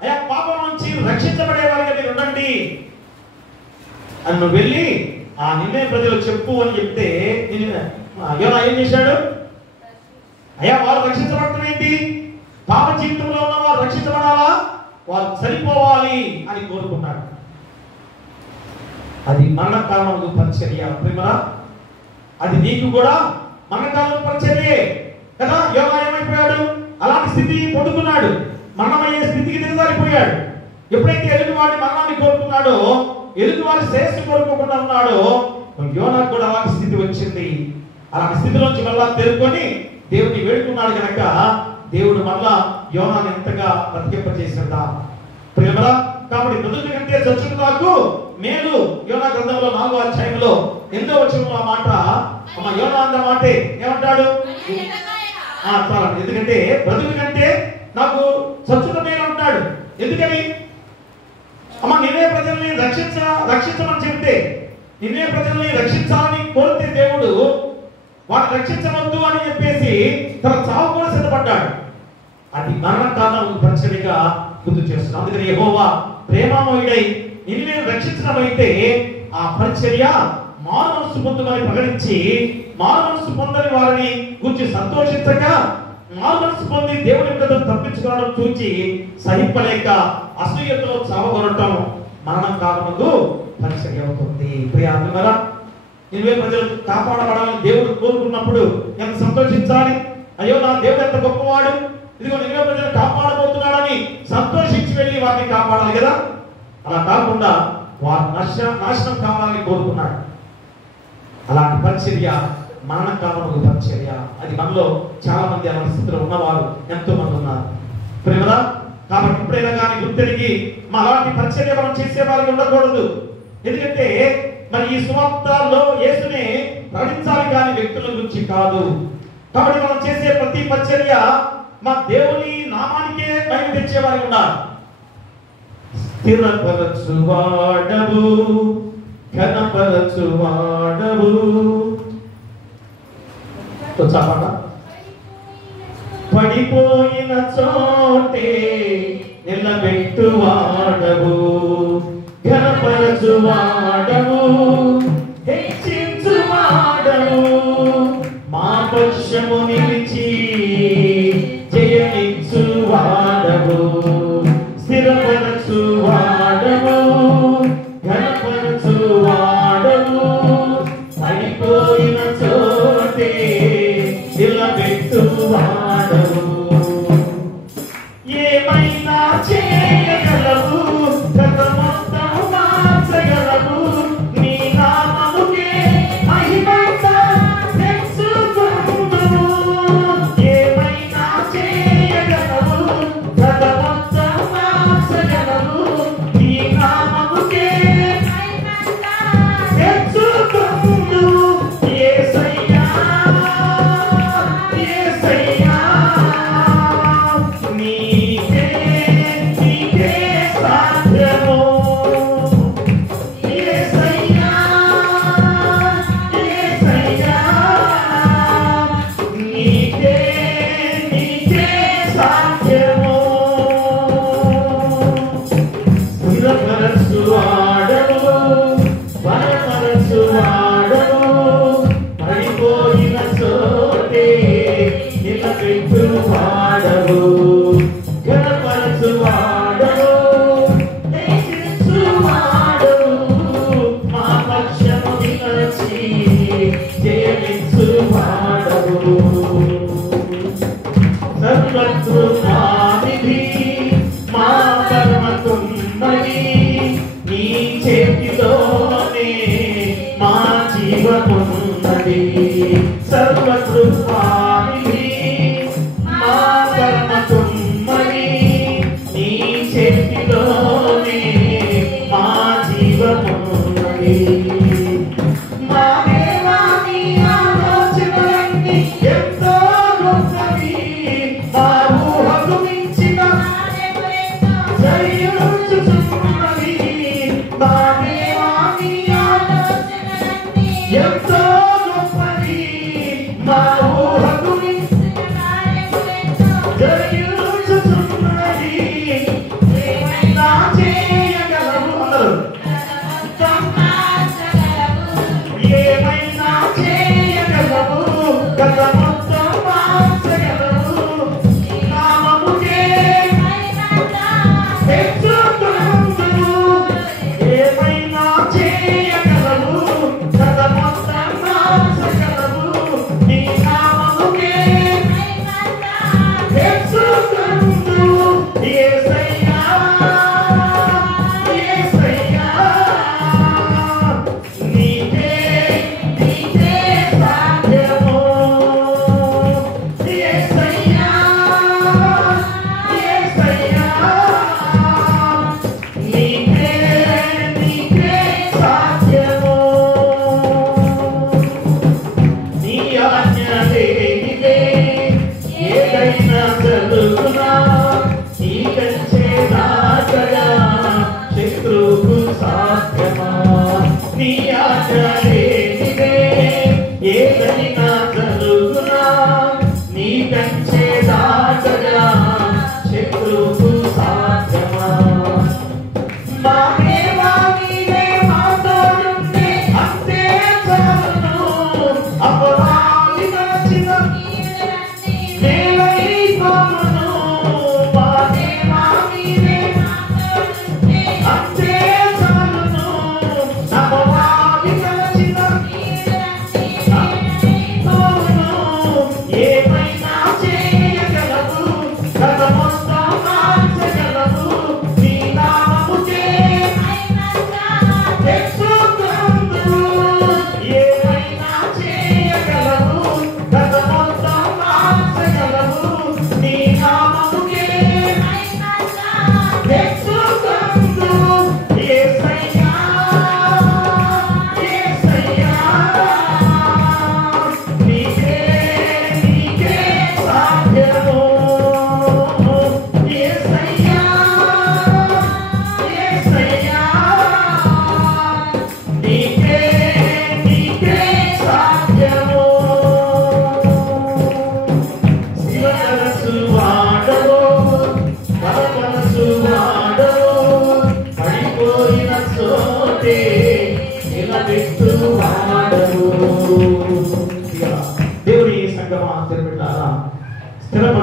అయ్యా పాపం నుంచి రక్షించబడే వారిగా మీరు ఉండండి అని నువ్వు వెళ్ళి ఆ నిన్నే ప్రజలు చెప్పు అని చెప్తే యోనా ఏం చేశాడు? అయ్యా వారు రక్షించబడటం ఏంటి? పాప జీవితంలో ఉన్న వారు రక్షించబడాలా, వారు సరిపోవాలి అని కోరుకున్నాడు. అది మరణకాలంలో పరిచర్య ప్రేమరా. అది నీకు కూడా మరణకాలం పరిచర్యే కదా. యోనా ఏమైపోయాడు? అలాంటి స్థితి పొందుకున్నాడు. మరణమయ్యే స్థితికి దిగజారిపోయాడు. ఎప్పుడైతే ఎదుటివాడి మరణాన్ని కోరుకున్నాడో, ఎదుటివాడి శ్రేష్ఠ కోరుకోకుండా ఉన్నాడో, యోనాకు కూడా అలాంటి స్థితి వచ్చింది. అలాంటి స్థితిలోంచి మళ్ళా తేరుకొని దేవుడిని వేడుకున్నాడు కనుక దేవుడు మళ్ళా యోనాను ఎంతగా బ్రతికింపజేసిందా ప్రేమరా. కాబట్టి మృతుల కంటే చచ్చుటకు మేలు. యోనా గ్రంథంలో 4వ అధ్యాయంలో 8వ వచనంలో ఆ మాట అమ్మ యోనా అన్న మాటే ఏమంటాడు? చాలా. ఎందుకంటే బ్రతుకు కంటే నాకు చచ్చుట మేలు అంటాడు. ఎందుకని? అమ్మ నిన్నే ప్రజల్ని రక్షించమని చెప్తే, నిన్నే ప్రజల్ని రక్షించాలని కోరితే దేవుడు వారిని రక్షించవద్దు అని చెప్పేసి తన చావు కూడా సిద్ధపడ్డాడు. అది మరణ కారణం పరిచర్యగా గుర్తు చేస్తున్నాడు. అందుకని యెహోవా ప్రేమమయుడై నిన్ను రక్షించడం అయితే ఆ పరిచర్య మారు మనసు పొందుమని ప్రకటించి, మారు మనసు పొందని వారిని గురించి సంతోషించక, మారు మనసు పొంది దేవుని యొక్క తప్పించుకోవడం చూచి సహింపలేక అసూయతో చావగొనటం మరణం కారణము పరిచర్య అవుతుంది. ప్రియాత్మరా, నిన్వే ప్రజలు కాపాడబడాలని దేవుడు కోరుకున్నప్పుడు ఎంత సంతోషించాలి. అయ్యో నా దేవుడు ఎంత గొప్పవాడు, ఇదిగో నిన్వే ప్రజలు కాపాడబోతున్నాడని సంతోషించి వెళ్ళి వారిని కాపాడాలి కదా. అలా కాకుండా వారు నాశనం కావాలని కోరుకున్నాడు. అలాంటి పరిచర్య మరణ కారణము పరిచర్య. అది మనలో చాలా మంది అలాంటి స్థితిలో ఉన్నవారు ఎంతో మంది ఉన్నారు ప్రేమరా. కాబట్టి ఎప్పుడైనా కానీ గుర్తెరిగి మా అలాంటి పరిచర్య మనం చేసేవారికి ఉండకూడదు. ఎందుకంటే మరి ఈ సువార్తలో యేసునే ప్రకటించాలి కానీ వ్యక్తుల గురించి కాదు. కాబట్టి మనం చేసే ప్రతి పరిచర్య మా దేవుని నామానికే మహిమ తెచ్చేవారికి ఉండాలి. స్థిరపరచువాడవు, ఘనపరచువాడవు. పడిపోయిన చోటే నిలబెట్టువాడవు, ఘనపరచువాడవు, హెచ్చించువాడవు, మా పక్షము నిలిచి జయమిచ్చువాడవు, స్థిరపరచువాడవు, ఘనపరచువాడవు, పడిపోయిన చోటే నిలబెట్టువాడవు. ఏమైనా చేయగలవు, మొత్తం మార్చగలవు, నీ నామముకే మహిమంతా తెచ్చుకొందువు. ఏమైనా చేయగలవు, మొత్తం మార్చగలవు, నీ నామముకే మహిమంతా తెచ్చుకొందువు. యేసయ్యా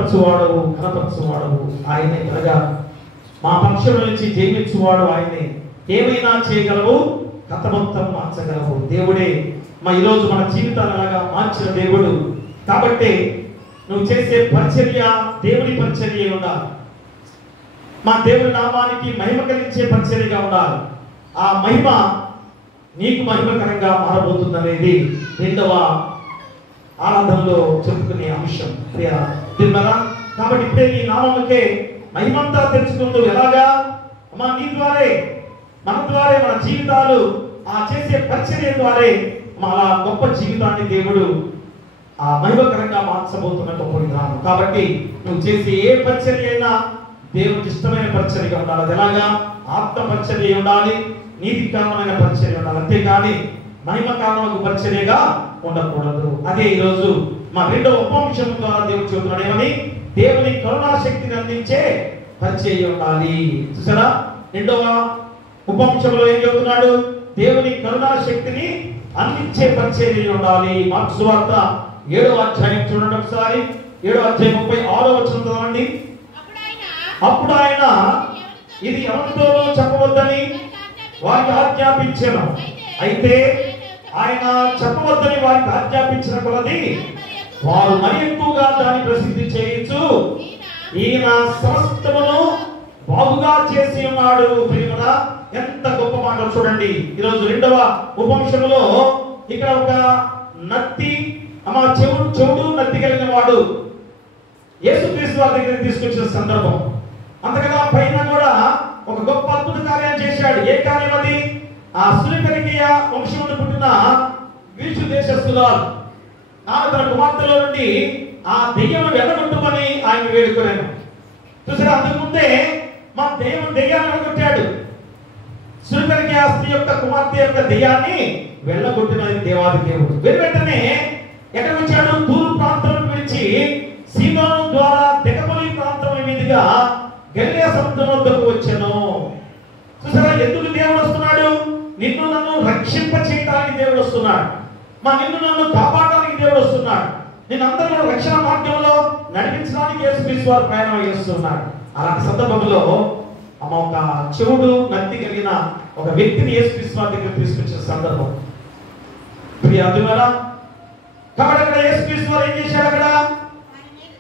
స్థిరపరచువాడవు, ఘనపరచువాడవు ఆయనే కనుక మా పక్షం నుంచి జయించువాడు ఆయనే. ఏమైనా చేయగలవు, కథ మొత్తం మార్చగలవు. దేవుడే ఈరోజు మన జీవితాలలాగా మార్చిన దేవుడు. కాబట్టి నువ్వు చేసే పరిచర్య దేవుని పరిచర్య ఉండాలి. మా దేవుని నామానికి మహిమ కలిగించే పరిచర్యగా ఉండాలి. ఆ మహిమ నీకు మహిమకరంగా మారబోతుందనేది రెండవ ఆరాధనలో చెప్పుకునే అంశం. కాబట్టి ఇప్పుడే నీ నామముకే మహిమంతా తెచ్చుకుంటూ ఎలాగా నీ ద్వారే మన ద్వారే మన జీవితాలు ఆ చేసే పరిచర్య ద్వారే అలా గొప్ప జీవితాన్ని దేవుడు ఆ మహిమకరంగా మార్చబోతున్న గొప్ప విధానం. కాబట్టి నువ్వు చేసే ఏ పరిచర్య అయినా దేవునికి ఇష్టమైన పరిచర్యగా ఉండాలి. అది ఎలాగా? ఆత్మ పరిచర్య ఉండాలి, నీతి కారణమైన పరిచర్య ఉండాలి. అంతేకాని మహిమ కారణకు పరిచర్యగా ఉండకూడదు. అదే ఈరోజు మా రెండవ ఉపంశం ద్వారా దేవుడు చెబుతున్నాడు. ఏమని? దేవుని కరుణా శక్తిని అందించే పరిచర్య ఉండాలి. చూసారా? రెండవ ఉపంశంలో ఏం చెబుతున్నాడు? దేవుని కరుణా శక్తిని అందించే పరిచర్య ఉండాలి. మార్కు సువార్త 7వ అధ్యాయం చూడండి ఒకసారి. 7వ అధ్యాయం 36వ వచనం చదవండి. అప్పుడు ఆయన ఇది ఎవరితోనూ చెప్పవద్దని వారికి ఆజ్ఞాపించెను. అయితే ఆయన చెప్పవద్దని వారికి ఆజ్ఞాపించిన కొలది వారు మరి ఎక్కువగా దాన్ని ప్రసిద్ధి చేయొచ్చు. ఈయన సమస్తమును బాగుగా చేసి ఉన్నాడు. ప్రియమురా, ఎంత గొప్ప మాట చూడండి. ఈరోజు రెండవ ఉపంశంలో ఇక్కడ ఒక నత్తి చెవుడు నత్తి కలిగిన వాడు యేసుక్రీస్తు వారి దగ్గరికి తీసుకొచ్చిన సందర్భం. అంతకన్నా పైన కూడా ఒక గొప్ప అద్భుత కార్యం చేశాడు. ఏ కార్యం అది? ఆ సునికరికియ వంశమును పుట్టిన గ్రీసు దేశస్థురాలు ఆమె తన కుమార్తెలో నుండి ఆ దెయ్యం వెళ్ళగొట్టుమని ఆయన వేడుకున్నాను. చూసారా? అంతకుముందే మా దెయ్యాన్ని వెళ్ళగొట్టాడు. సునికరికియ స్త్రీ యొక్క కుమార్తె యొక్క దెయ్యాన్ని వెళ్ళగొట్టినది దేవాది దేవుడు. వెంటనే ఎక్కడికి వచ్చాడు? తూర్పు ప్రాంతం విడిచి సీదోను ద్వారా దెకపొలి ప్రాంతం మీదుగా గలిలయ సముద్రం వద్దకు వచ్చాను. చూసారా? ఎందుకు దేవుడు వస్తున్నాడు? నిన్ను నన్ను రక్షింప చేయడానికి దేవుడు వస్తున్నాడు. నిన్ను నన్ను కాపాడడానికి దేవుడు వస్తున్నాడు. నిన్నందరూ రక్షణ మార్గంలో నడిపించడానికి యేసుక్రీస్తు వారు ప్రయాణం చేస్తున్నాడు. అలాంటి సందర్భంలో ఒక చెవుడు నత్తి కలిగిన ఒక వ్యక్తిని యేసుక్రీస్తు వారి దగ్గర తీసుకొచ్చిన సందర్భం. కాబట్టి అక్కడ యేసుక్రీస్తు వారు ఏం చేశాడు?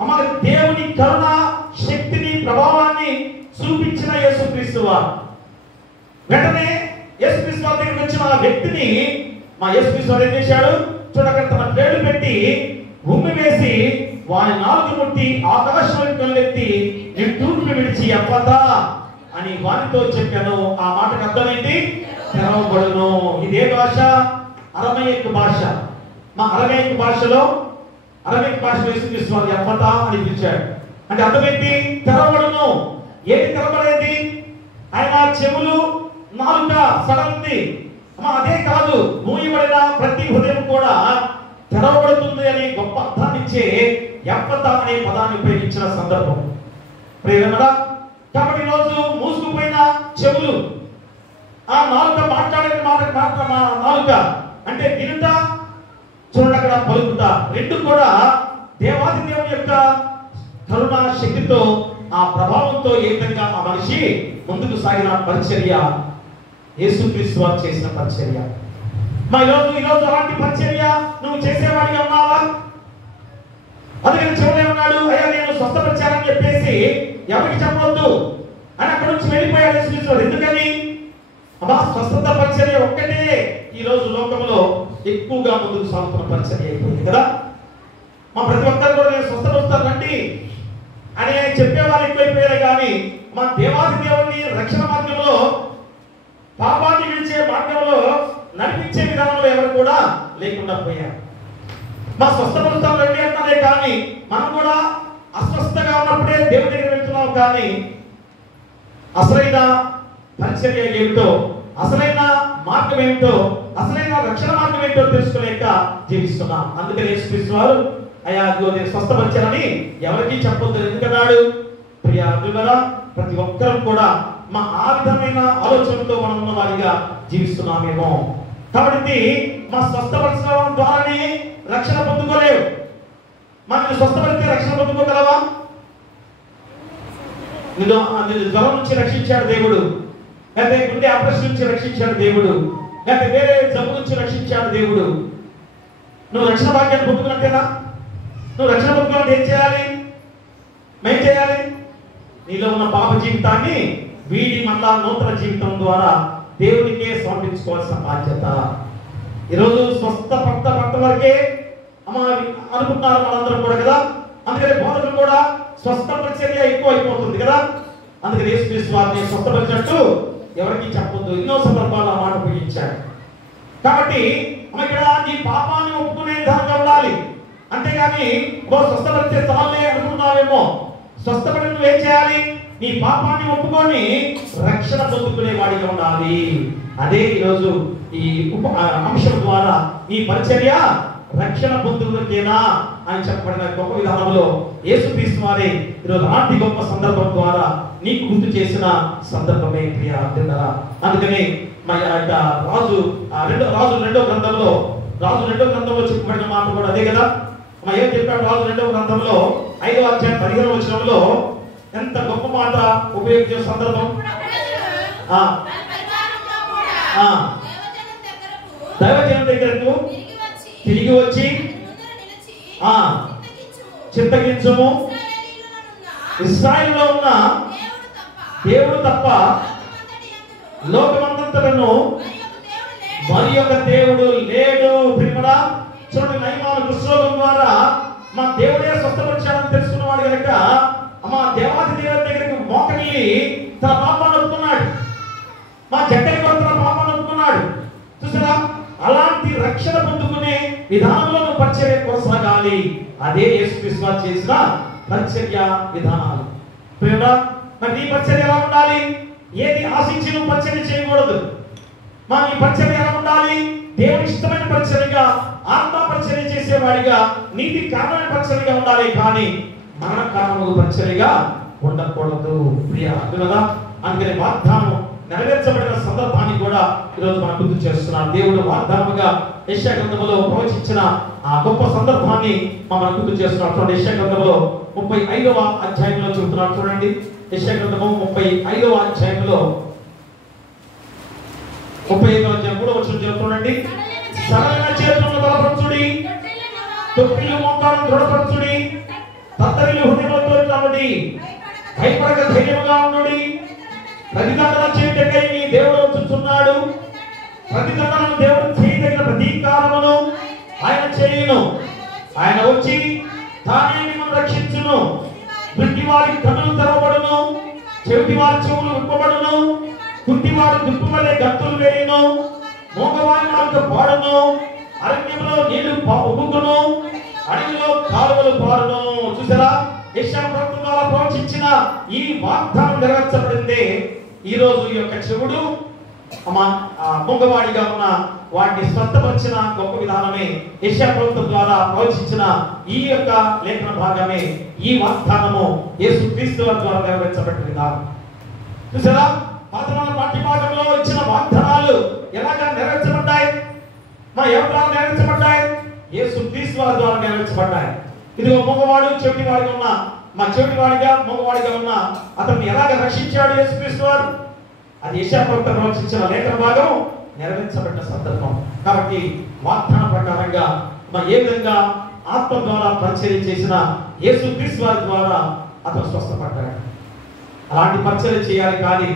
అక్కడ దేవుని కరుణ శక్తిని ప్రభావాన్ని చూపించిన యేసుక్రీస్తు వారు వెంటనే యేసుక్రీస్తు వారి దగ్గరికి వచ్చిన ఆ వ్యక్తిని యేసుక్రీస్తు వారు ఏం చేశాడు? చూడక తన పేరు పెట్టి ఉమ్మి వేసి వాని నాలుగు ముట్టి ఆకాశం కళ్ళెత్తి నీ తూర్పు విడిచి ఎప్పతా అని వారితో చెప్పాను. ఆ మాటకు అర్థమైంది తెరవబడును. ఇదే భాష? అరమేయకు భాష. అరమేయకు భాషలో యేసుక్రీస్తు వారు ఎప్పతా అని పిలిచాడు. అంటే అర్థమైంది తెరవబడును. ఏది తెరవబడేది? ఆయన చెవులు, నాలుక సడలింది. అదే కాదు, మూయబడిన ప్రతి హృదయం కూడా తెరవబడుతుంది అని గొప్ప అర్థాన్ని ఇచ్చే ఎప్పత అనే పదాన్ని ఉపయోగించిన సందర్భం. ప్రియమరా, కాబట్టి ఈరోజు మూసుకుపోయిన చెవులు, ఆ నాలుక మాట్లాడే మాట నాలుక అంటే వినుట, చూడండి అక్కడ పలుకుట, రెండు కూడా దేవాది దేవుని యొక్క కరుణ శక్తితో ఆ ప్రభావంతో ఏ విధంగా ఆ మనిషి ముందుకు సాగిన పరిచర్య యేసుక్రీస్తు వారు చేసిన పరిచర్య. ఈరోజు అలాంటి పరిచర్య నువ్వు చేసేవాడిగా ఉన్నావా? అందుకని చెవులే ఉన్నాడు, అయ్యా నేను స్వస్థపరిచానని చెప్పేసి ఎవరికి చెప్పవద్దు అని అక్కడి నుంచి వెళ్ళిపోయాడు యేసుక్రీస్తు వారు. ఎందుకని? స్వస్థత పరిచర్య ఒక్కటే ఈరోజు లోకంలో ఎక్కువగా ముందుకు సాగుతున్న పరిచర్య అయిపోయింది కదా. ప్రతి ఒక్కరు కూడా నేను స్వస్థపరుస్తానండి అని చెప్పేవారు ఎక్కువైపోయారు. కానీ దేవాది దేవుని రక్షణ మార్గంలో, పాపాన్ని విడిచే మార్గంలో నడిపించే విధానంలో ఎవరు కూడా లేకుండా పోయారు. స్వస్థపరుస్తాం రండి అంటారే కానీ మనం కూడా అస్వస్థగా ఉన్నప్పుడే దేవుడి దగ్గర వెళ్తున్నాం. కానీ అసలైన పరిచర్య ఏమిటో, అసలైన మార్గం ఏమిటో, అసలైన రక్షణ మార్గం ఏంటో తెలుసుకోలేక జీవిస్తున్నాం. అందుకని యేసుక్రీస్తు వారు అయ్యా నేను స్వస్థపరిచానని ఎవరికీ చెప్పొద్దు. ఎందుకన్నాడు? ప్రియా అర్జునులారా, ప్రతి ఒక్కరం కూడా ఆ విధమైన ఆలోచనతో మనం ఉన్న వారిగా జీవిస్తున్నామేమో. కాబట్టి స్వస్థపరచడం ద్వారానే రక్షణ పొందుకోలేవు. మనం స్వస్థపరిస్తే రక్షణ పొందుకోగలవా? నిన్ను జ్వరం నుంచి రక్షించాడు దేవుడు, లేకపోతే గుండె ఆపరేషన్ నుంచి రక్షించాడు దేవుడు, లేకపోతే వేరే జబ్బు నుంచి రక్షించాడు దేవుడు. నువ్వు రక్షణ భాగ్యాన్ని పొందుకున్నట్టేనా? నువ్వు రక్షణ పొందుకున్నట్టు ఏం చేయాలి? ఏం చేయాలి? నీలో ఉన్న పాప జీవితాన్ని వీడి మళ్ళా నూతన జీవితం ద్వారా దేవునికే సమర్పించుకోవాల్సిన బాధ్యత. ఈరోజు స్వస్థ పట్ట వరకే అనుకుంటున్నారు మనందరం కూడా కదా. అందుకని బోధకులు కూడా స్వస్థపరిచర్య ఎక్కువ అయిపోతుంది కదా. అందుకని యేసుక్రీస్తు వారిని స్వస్థపరిచినట్టు ఎవరికి చెప్పొద్దు. ఎన్నో సందర్భాల్లో ఆ మాట ఉపయోగించాడు. కాబట్టి ఇక్కడ నీ పాపాన్ని ఒప్పుకునే విధంగా ఉండాలి. అంతేగాని స్వస్థపరిచే స్థలాలే అనుకున్నావేమో. స్వస్థపడి నువ్వేం చేయాలి? నీ పాపాన్ని ఒప్పుకొని రక్షణ పొందుకునే వాడిగా ఉండాలి. అదే ఈరోజు ఈ అంశం ద్వారా ఈ పరిచర్య రక్షణ పొందుకునేనా అని చెప్పబడిన గొప్ప విధానంలో యేసుక్రీస్తు వారే ఈరోజు అలాంటి గొప్ప సందర్భం ద్వారా నీకు గుర్తు చేసిన సందర్భమే ప్రియ అర్థంగా. అందుకని రాజు రెండో గ్రంథంలో చెప్పబడిన మాట కూడా అదే కదా. ఏం చెప్పాడు రాజు 2వ గ్రంథంలో 5వ అధ్యాయం 15వ వచనంలో ఎంత గొప్ప మాట ఉపయోగించే సందర్భం. దైవజనం దగ్గరకు తిరిగి వచ్చి చింతగించుము, ఇశ్రాయేలులో ఉన్న దేవుడు తప్ప లోకమంతటను మరి ఒక దేవుడు లేడు. ప్రియమరా, చూడండి, నయమాను కుష్ఠరోగం ద్వారా మా దేవుడే స్వస్థపరిచాడని తెలుసుకున్నవాడు కనుక మా దేవాది దేవుడి దగ్గరికి మోకరిల్లి తన పాపాన్ని ఒప్పుకున్నాడు. మా జక్కని కూడా తన పాపాన్ని ఒప్పుకున్నాడు. చూసారా, అలాంటి రక్షణ పొందుకునే విధానంలో పరిచర్య కొనసాగాలి. అదే యేసుక్రీస్తు చేసిన పరిచర్య విధానాలు. ప్రియమరా, మరి నీ పరిచర్య ఎలా ఉండాలి? ఏది ఆశించి నువ్వు పరిచర్య చేయకూడదు. మా నీ పరిచర్య ఎలా ఉండాలి? దేవుని ఇష్టమైన పరిచర్యగా, ఆత్మ పరిచర్య చేసేవాడిగా, నీతి కారణమైన పరిచర్యగా ఉండాలి. కానీ మరణ కారణములు పరిచర్యగా ఉండకూడదు. ప్రియ అర్థమదా? అందుకని వాగ్దానం నెరవేర్చబడిన సందర్భాన్ని కూడా ఈరోజు మనం గుర్తు చేస్తున్నాం. దేవుడు వాగ్దానముగా యెషయా గ్రంథములో ప్రవచించిన ఆ గొప్ప సందర్భాన్ని మనం గుర్తు చేస్తున్నాం. యెషయా గ్రంథములో 35వ అధ్యాయంలో చెబుతున్నాం. చూడండి, యెషయా గ్రంథము 35వ అధ్యాయంలో 35వ అధ్యాయం 3వ వచనం చెబుతున్నాండి. సరైన చేతులను బలపరచుడి, తొట్టిల్లు మోకాలను దృఢపరచుడి, తత్తరిల్లు హృదయములతో కాబట్టి భయపడక ధైర్యముగా ఉండుడి. ప్రతిదండన చేయటకై నీ దేవుడు వచ్చుచున్నాడు. ప్రతిదండనను దేవుడు చేయదగిన ప్రతీకారమును ఆయన చేయును. ఆయన వచ్చి తానే మిమ్మల్ని రక్షించును. గుడ్డి వారి కన్నులు తెరవబడును, చెవిటి వారి చెవులు విప్పబడును, కుంటివాడు దుప్పు వలె గంతులు వేయును, మూగవారి నాలుక పాడును, అరణ్యంలో నీళ్లు ఉబ్బుకును, అడవిలో కాలువలు పారును. చూసారా, యెషయా ప్రవక్త ద్వారా ప్రవచించిన ఈ వాగ్దానం నెరవేర్చబడింది. ఈ రోజు ఈ యొక్క చెవుడు మూగవాడిగా ఉన్న వాటిని స్వస్థపరిచిన గొప్ప విధానమే యెషయా ప్రవక్త ద్వారా ప్రవచించిన ఈ యొక్క లేఖన భాగమే ఈ వాగ్దానము యేసుక్రీస్తు ద్వారా నెరవేర్చబడిన విధానం. చూసారా, పాతమాన పాఠ్యభాగంలో ఇచ్చిన వాగ్దానాలు ఎలాగా నెరవేర్చబడ్డాయి? ఎవరు నెరవేర్చబడ్డాయి? యేసుక్రీస్తు ద్వారా నెరవేర్చబడ్డాయి. ఇదిగో మూగవాడు చెవిటివాడిగా ఉన్న చెవిటివాడిగా మూగవాడిగా ఉన్న అతన్ని ఎలాగ రక్షించాడు యేసుక్రీస్తు వారు? అది యెషయా ప్రవక్త ప్రవచించిన లేఖన భాగం నెరవేర్చబడిన సందర్భం. కాబట్టి వాగ్దాన ప్రకారంగా ఏ విధంగా ఆత్మ ద్వారా పరిచర్య చేసిన యేసుక్రీస్తు వారి ద్వారా అతను స్వస్థపడ్డాడు. అలాంటి పరిచర్య చేయాలి. కానీ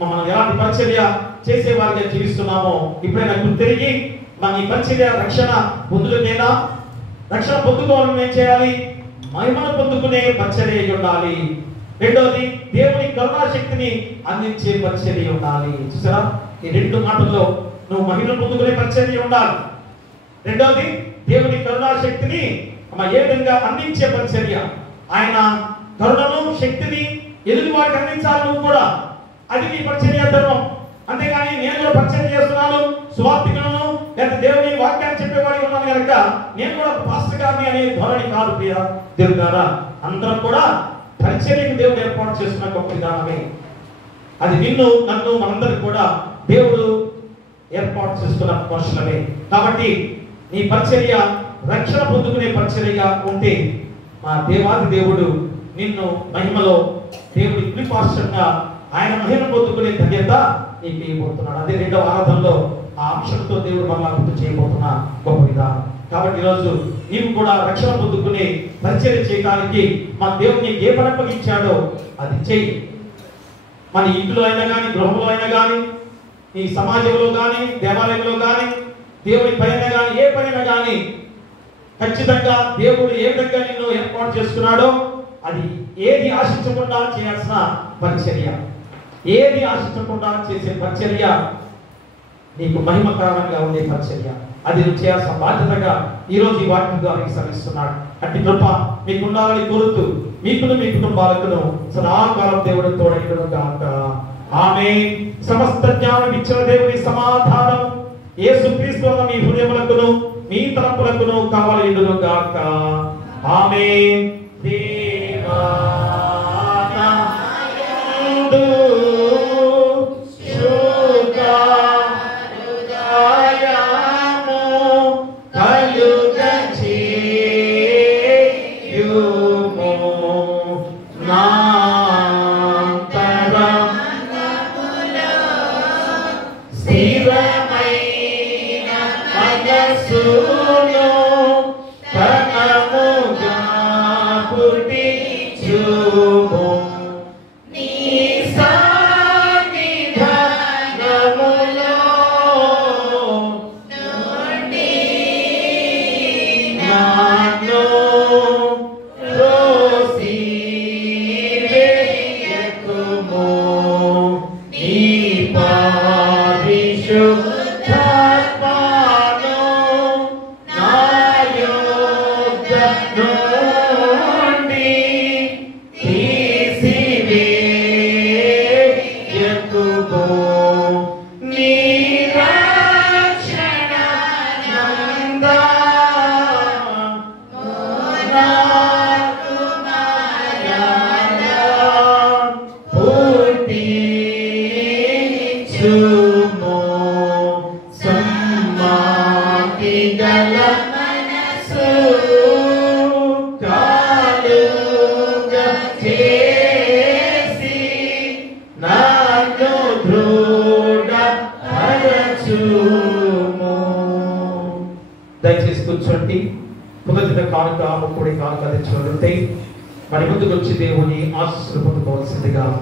మనం ఎలాంటి పరిచర్య చేసేవారిగా జీవిస్తున్నామో ఇప్పుడైనా గుర్తిరిగి మన ఈ పరిచర్య రక్షణ పొందుకునేనా? రక్షణ పొందుకోవాలని ఏం చేయాలి? మహిమను పొందుకునే పరిచర్య ఉండాలి. రెండోది, దేవుని కరుణాశక్తిని అందించే పరిచర్య ఉండాలి. చూసారా, ఈ రెండు మాటల్లో నువ్వు మహిమను పొందుకునే పరిచర్య ఉండాలి. రెండోది, దేవుని కరుణాశక్తిని ఏ విధంగా అందించే పరిచర్య. ఆయన కరుణను శక్తిని ఎదుటి వారికి అందించాలి నువ్వు కూడా. అది నీ పరిచర్య ధర్మం. అంతేగాని నేను కూడా పరిచయం చేస్తున్నాను, సువార్థికులను లేదా దేవుని వాక్యాన్ని చెప్పేవాడికి ఉన్నాను కనుక నేను కూడా పాస్టర్ గారిని అనే ధోరణి కాదు. ప్రియ దేవుని ద్వారా అందరం కూడా పరిచర్యకు దేవుడు ఏర్పాటు చేస్తున్న గొప్ప విధానమే. అది నిన్ను నన్ను మనందరికి కూడా దేవుడు ఏర్పాటు చేస్తున్న మనుషులమే. కాబట్టి నీ పరిచర్య రక్షణ పొందుకునే పరిచర్యగా ఉంటే మా దేవాది దేవుడు నిన్ను మహిమలో దేవుడు ఇప్లిపార్షంగా ఆయన మహిమ పొందుకునే ధన్యత నీకు ఇవ్వబోతున్నాడు. అదే రెండవ ఆరాధనలో ఆ అంశంతో దేవుడు మనల్ని గుర్తు చేయబోతున్న గొప్ప విధానం. కాబట్టి ఈరోజు నీవు కూడా రక్షణ పొందుకుని పరిచయం చేయడానికి మన దేవుడు నీకు ఏ పని అప్పగించాడో అది చెయ్యి. మన ఇంట్లో అయినా కానీ, గృహంలో అయినా కానీ, నీ సమాజంలో కానీ, దేవాలయంలో కానీ, దేవుని పైన కానీ, ఏ పైన కానీ ఖచ్చితంగా దేవుడు ఏ విధంగా నిన్ను ఏర్పాటు చేసుకున్నాడో అది ఏది ఆశించకుండా చేయాల్సిన పరిచర్య, ఏది ఆశించకుండా చేసే పరిచర్య నీకు మహిమ కారణంగా ఉండే పరిచర్య, అది నువ్వు చేయాల్సిన బాధ్యతగా ఈరోజు ఈ వాక్యం ద్వారా శ్రమిస్తున్నాడు. అట్టి కృప మీకు ఉండాలని కోరుతూ మీకును మీ కుటుంబాలకును సదాకాలం దేవుడు తోడైనను గాక. ఆమేన్. సమస్త జ్ఞానం ఇచ్చిన దేవుని సమాధానం యేసుక్రీస్తు అన్న మీ హృదయములకును మీ తలంపులకును కావలిండును గాక. ఆమేన్. దేవానందు శుద్ధహృదయము కలుగచేయుము నాంతరములో స్థిరమైన మనస్సును కనముగా పుట్టించుము నీ సన్నిధానములో నుండి నన్ను త్రోసివేయకుము నీ పరిశుద్ధాత్మను నా యొద్ద నుండి తీసివేయకుము నీ రక్షణానంద నాకు మర్యాద పుట్టించుము సమ్మాకి గల మనసు కాలుగా చేసి నన్ను దృఢపరచుము. దయచేసి కూర్చోండి. మొదటి కానుక ముక్కుడి కానుక తెచ్చుకుంటే మరి ముందుకు వచ్చి దేవుని ఆశీస్సులు పొందుకోవాల్సిందిగా